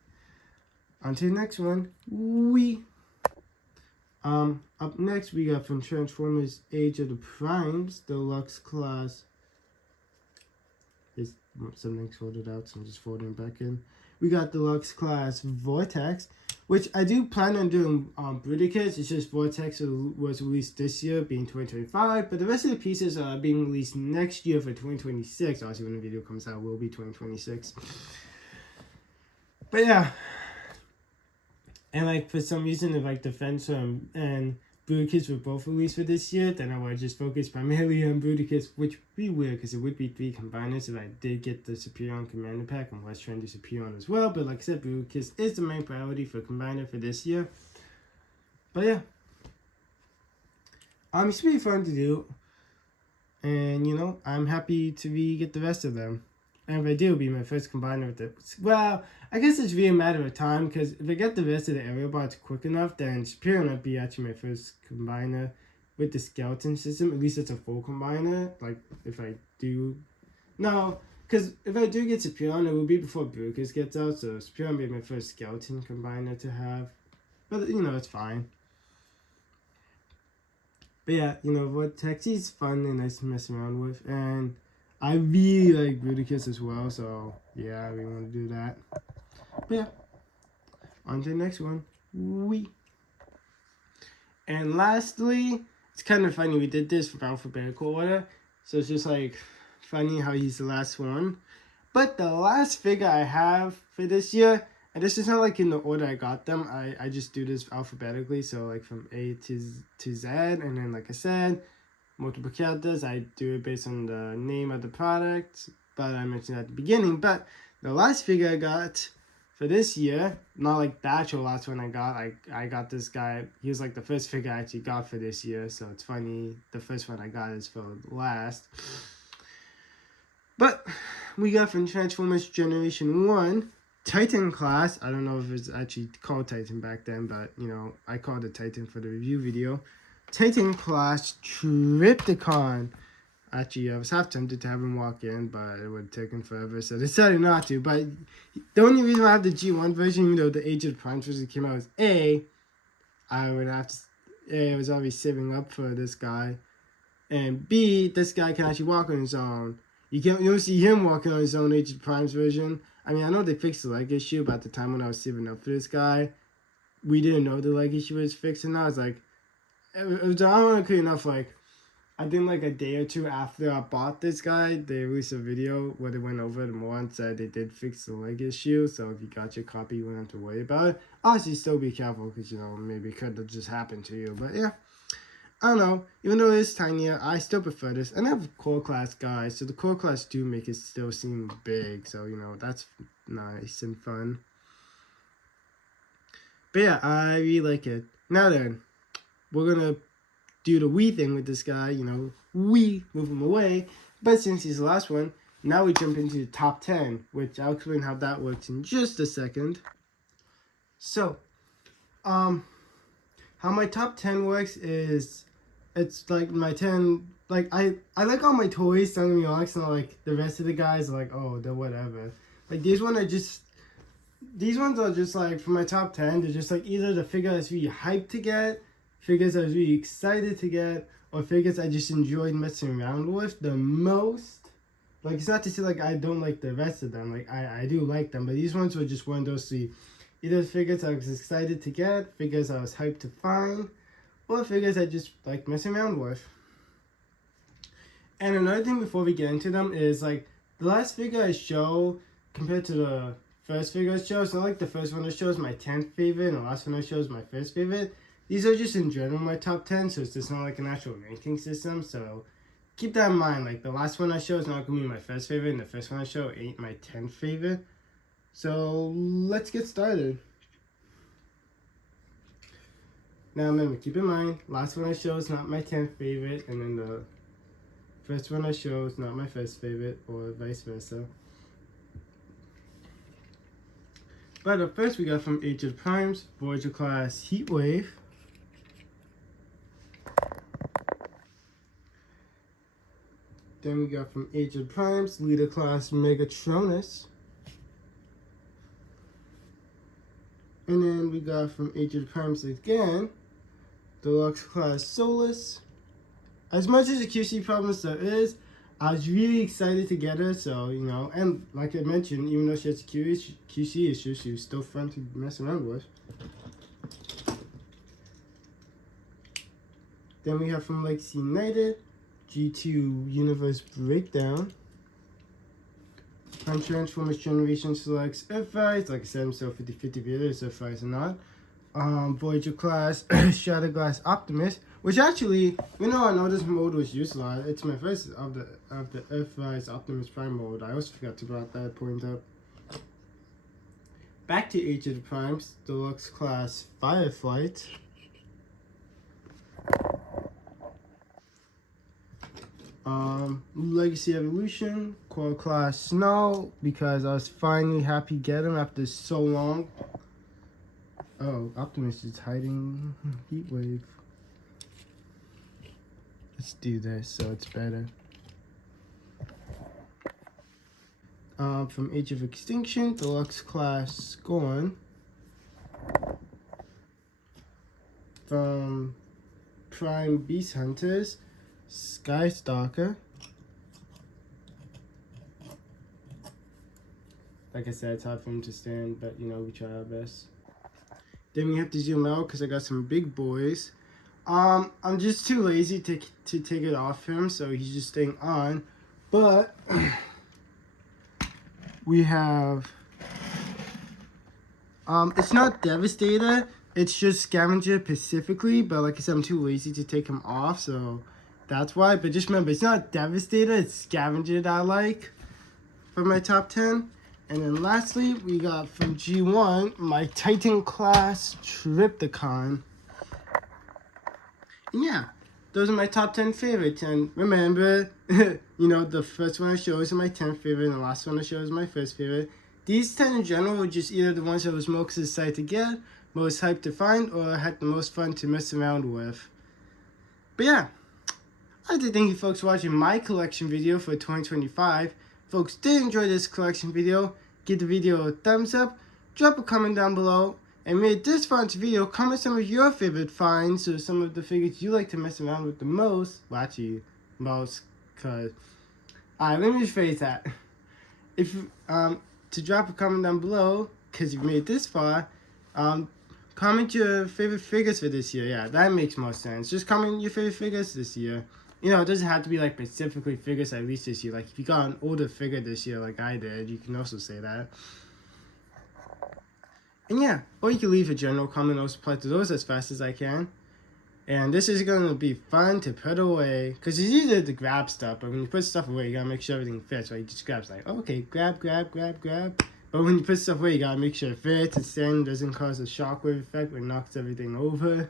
On to the next one. Up next we got from Transformers Age of the Primes, Deluxe Class. Is something's folded out, so I'm just folding it back in. We got Deluxe Class Vortex, which I do plan on doing Bruticus. It's just Vortex was released this year, being 2025, but the rest of the pieces are being released next year for 2026. Obviously, when the video comes out, it will be 2026. But yeah. And like for some reason, if like Defensor and Bruticus were both released for this year, then I would just focus primarily on Bruticus, which would be weird because it would be 3 combiners if I did get the Superion Commander Pack and was trying to do Superion as well. But like I said, Bruticus is the main priority for combiner for this year. But yeah, it's pretty fun to do, and you know, I'm happy to get the rest of them. And if I do, it'll be my first combiner with it. Well, I guess it's really a matter of time, because if I get the rest of the aerial bots quick enough, then Superior might be actually my first combiner with the skeleton system. At least it's a full combiner. Like, if I do... No, because if I do get Superior, it will be before Bruticus gets out, so Superior will be my first skeleton combiner to have. But, you know, it's fine. But yeah, you know, Vortex is fun and nice to mess around with, and I really like Bruticus as well, so yeah, I really want to do that. But yeah, on to the next one. And lastly, it's kind of funny, we did this from alphabetical order, so it's just like funny how he's the last one. But the last figure I have for this year, and this is not like in the order I got them, I just do this alphabetically, so like from A to Z, and then like I said, multiple characters, I do it based on the name of the product, but I mentioned at the beginning. But the last figure I got for this year, not like the actual last one I got this guy, he was like the first figure I actually got for this year, so it's funny, the first one I got is for last. But we got from Transformers Generation 1, Titan Class. I don't know if it's actually called Titan back then, but you know, I called it Titan for the review video. Titan Class Trypticon. Actually, I was half tempted to have him walk in, but it would have taken forever, so I decided not to. But the only reason I have the G1 version, even though the Age of the Primes version came out, is A, I would have to... A, I was already saving up for this guy. And B, this guy can actually walk on his own. You don't see him walking on his own Age of the Primes version. I mean, I know they fixed the leg issue, but at the time when I was saving up for this guy, we didn't know the leg issue was fixed, and I was like... It was ironically enough, like, I think like a day or two after I bought this guy, they released a video where they went over it more and said they did fix the leg issue, so if you got your copy, you wouldn't have to worry about it. Obviously, still be careful, because, you know, maybe it could have just happened to you, but yeah. I don't know, even though it is tinier, I still prefer this, and I have core class guys, so the core class do make it still seem big, so, you know, that's nice and fun. But yeah, I really like it. Now then, we're gonna do the Wii thing with this guy, you know, Wii, move him away. But since he's the last one, now we jump into the top 10, which I'll explain how that works in just a second. So, how my top 10 works is, it's like my 10, like, I like all my toys, don't get me wrong, so like, the rest of the guys are like, oh, they're whatever. Like, these ones are just like, for my top 10, they're just like, either the figure that's really hyped to get, figures I was really excited to get, or figures I just enjoyed messing around with the most. Like, it's not to say like I don't like the rest of them, like I do like them, but these ones were just one of those three. Either figures I was excited to get, figures I was hyped to find, or figures I just like messing around with. And another thing before we get into them is like, the last figure I show compared to the first figure I show, it's not like the first one I show is my 10th favorite and the last one I show is my first favorite. These are just in general my top 10, so it's just not like an actual ranking system, so keep that in mind. Like, the last one I show is not going to be my first favorite, and the first one I show ain't my 10th favorite. So, let's get started. Now remember, keep in mind, last one I show is not my 10th favorite, and then the first one I show is not my first favorite, or vice versa. But up first we got from Age of Primes, Voyager Class Heatwave. Then we got from Age of Primes, Leader Class Megatronus. And then we got from Age of Primes again, Deluxe Class Solus. As much as the QC problems there is, I was really excited to get her, so, you know, and like I mentioned, even though she has QC issues, she was still fun to mess around with. Then we have from Legacy United, G2 Universe Breakdown. From Transformers Generation selects Earthrise, like I said, I'm still 50-50 whether it's Earthrise or not. Voyager Class Shatterglass Optimus, which actually, I know this mode was used a lot. It's my first of the Earthrise Optimus Prime mode. I also forgot to brought that point up. Back to Age of the Primes, Deluxe Class Fireflight. Legacy Evolution, Core Class Snow, because I was finally happy to get him after so long. Oh, Optimus is hiding Heatwave. Let's do this so it's better. From Age of Extinction, Deluxe Class Scorn. From Prime Beast Hunters, Skystalker. Like I said, it's hard for him to stand, but we try our best. Then we have to zoom out because I got some big boys. I'm just too lazy to take it off him, so he's just staying on. But we have it's not Devastator, it's just Scavenger specifically, but like I said, I'm too lazy to take him off, so that's why. But just remember, it's not Devastator, it's Scavenger that I like for my top 10. And then lastly, we got from G1, my Titan Class Trypticon. And yeah, those are my top 10 favorites. And remember, the first one I showed is my 10th favorite, and the last one I showed is my first favorite. These 10 in general were just either the ones I was most excited to get, most hyped to find, or had the most fun to mess around with. But yeah, I'd like to thank you folks for watching my collection video for 2025. Folks did enjoy this collection video, give the video a thumbs up, drop a comment down below, and made this far into video, comment some of your favorite finds or some of the figures you like to mess around with the most. Well, actually, most, cause let me rephrase that. If to drop a comment down below, cause you've made this far, comment your favorite figures for this year. Yeah, that makes more sense. Just comment your favorite figures this year. It doesn't have to be like specifically figures at least this year. Like if you got an older figure this year like I did, you can also say that. And yeah, or you can leave a general comment. I'll reply to those as fast as I can. And this is going to be fun to put away. Because it's easy to grab stuff, but when you put stuff away, you got to make sure everything fits. Right? You just grab like, okay, grab. But when you put stuff away, you got to make sure it fits. It's thin, doesn't cause a shockwave effect where it knocks everything over.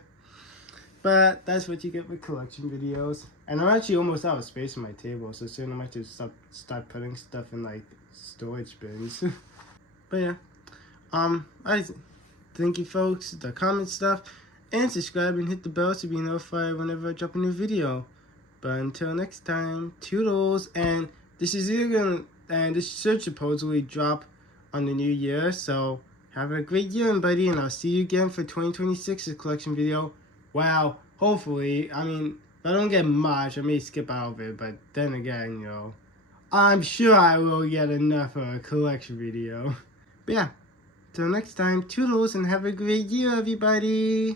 But that's what you get with collection videos. And I'm actually almost out of space on my table, so soon I might just start putting stuff in like storage bins. But yeah, I thank you folks, the comment stuff, and subscribe and hit the bell to be notified whenever I drop a new video. But until next time, toodles. And this should supposedly drop on the new year, so have a great year, everybody, and I'll see you again for 2026's collection video. Wow, hopefully, if I don't get much, I may skip out of it, but then again, I'm sure I will get enough for a collection video. But yeah, till next time, toodles, and have a great year, everybody!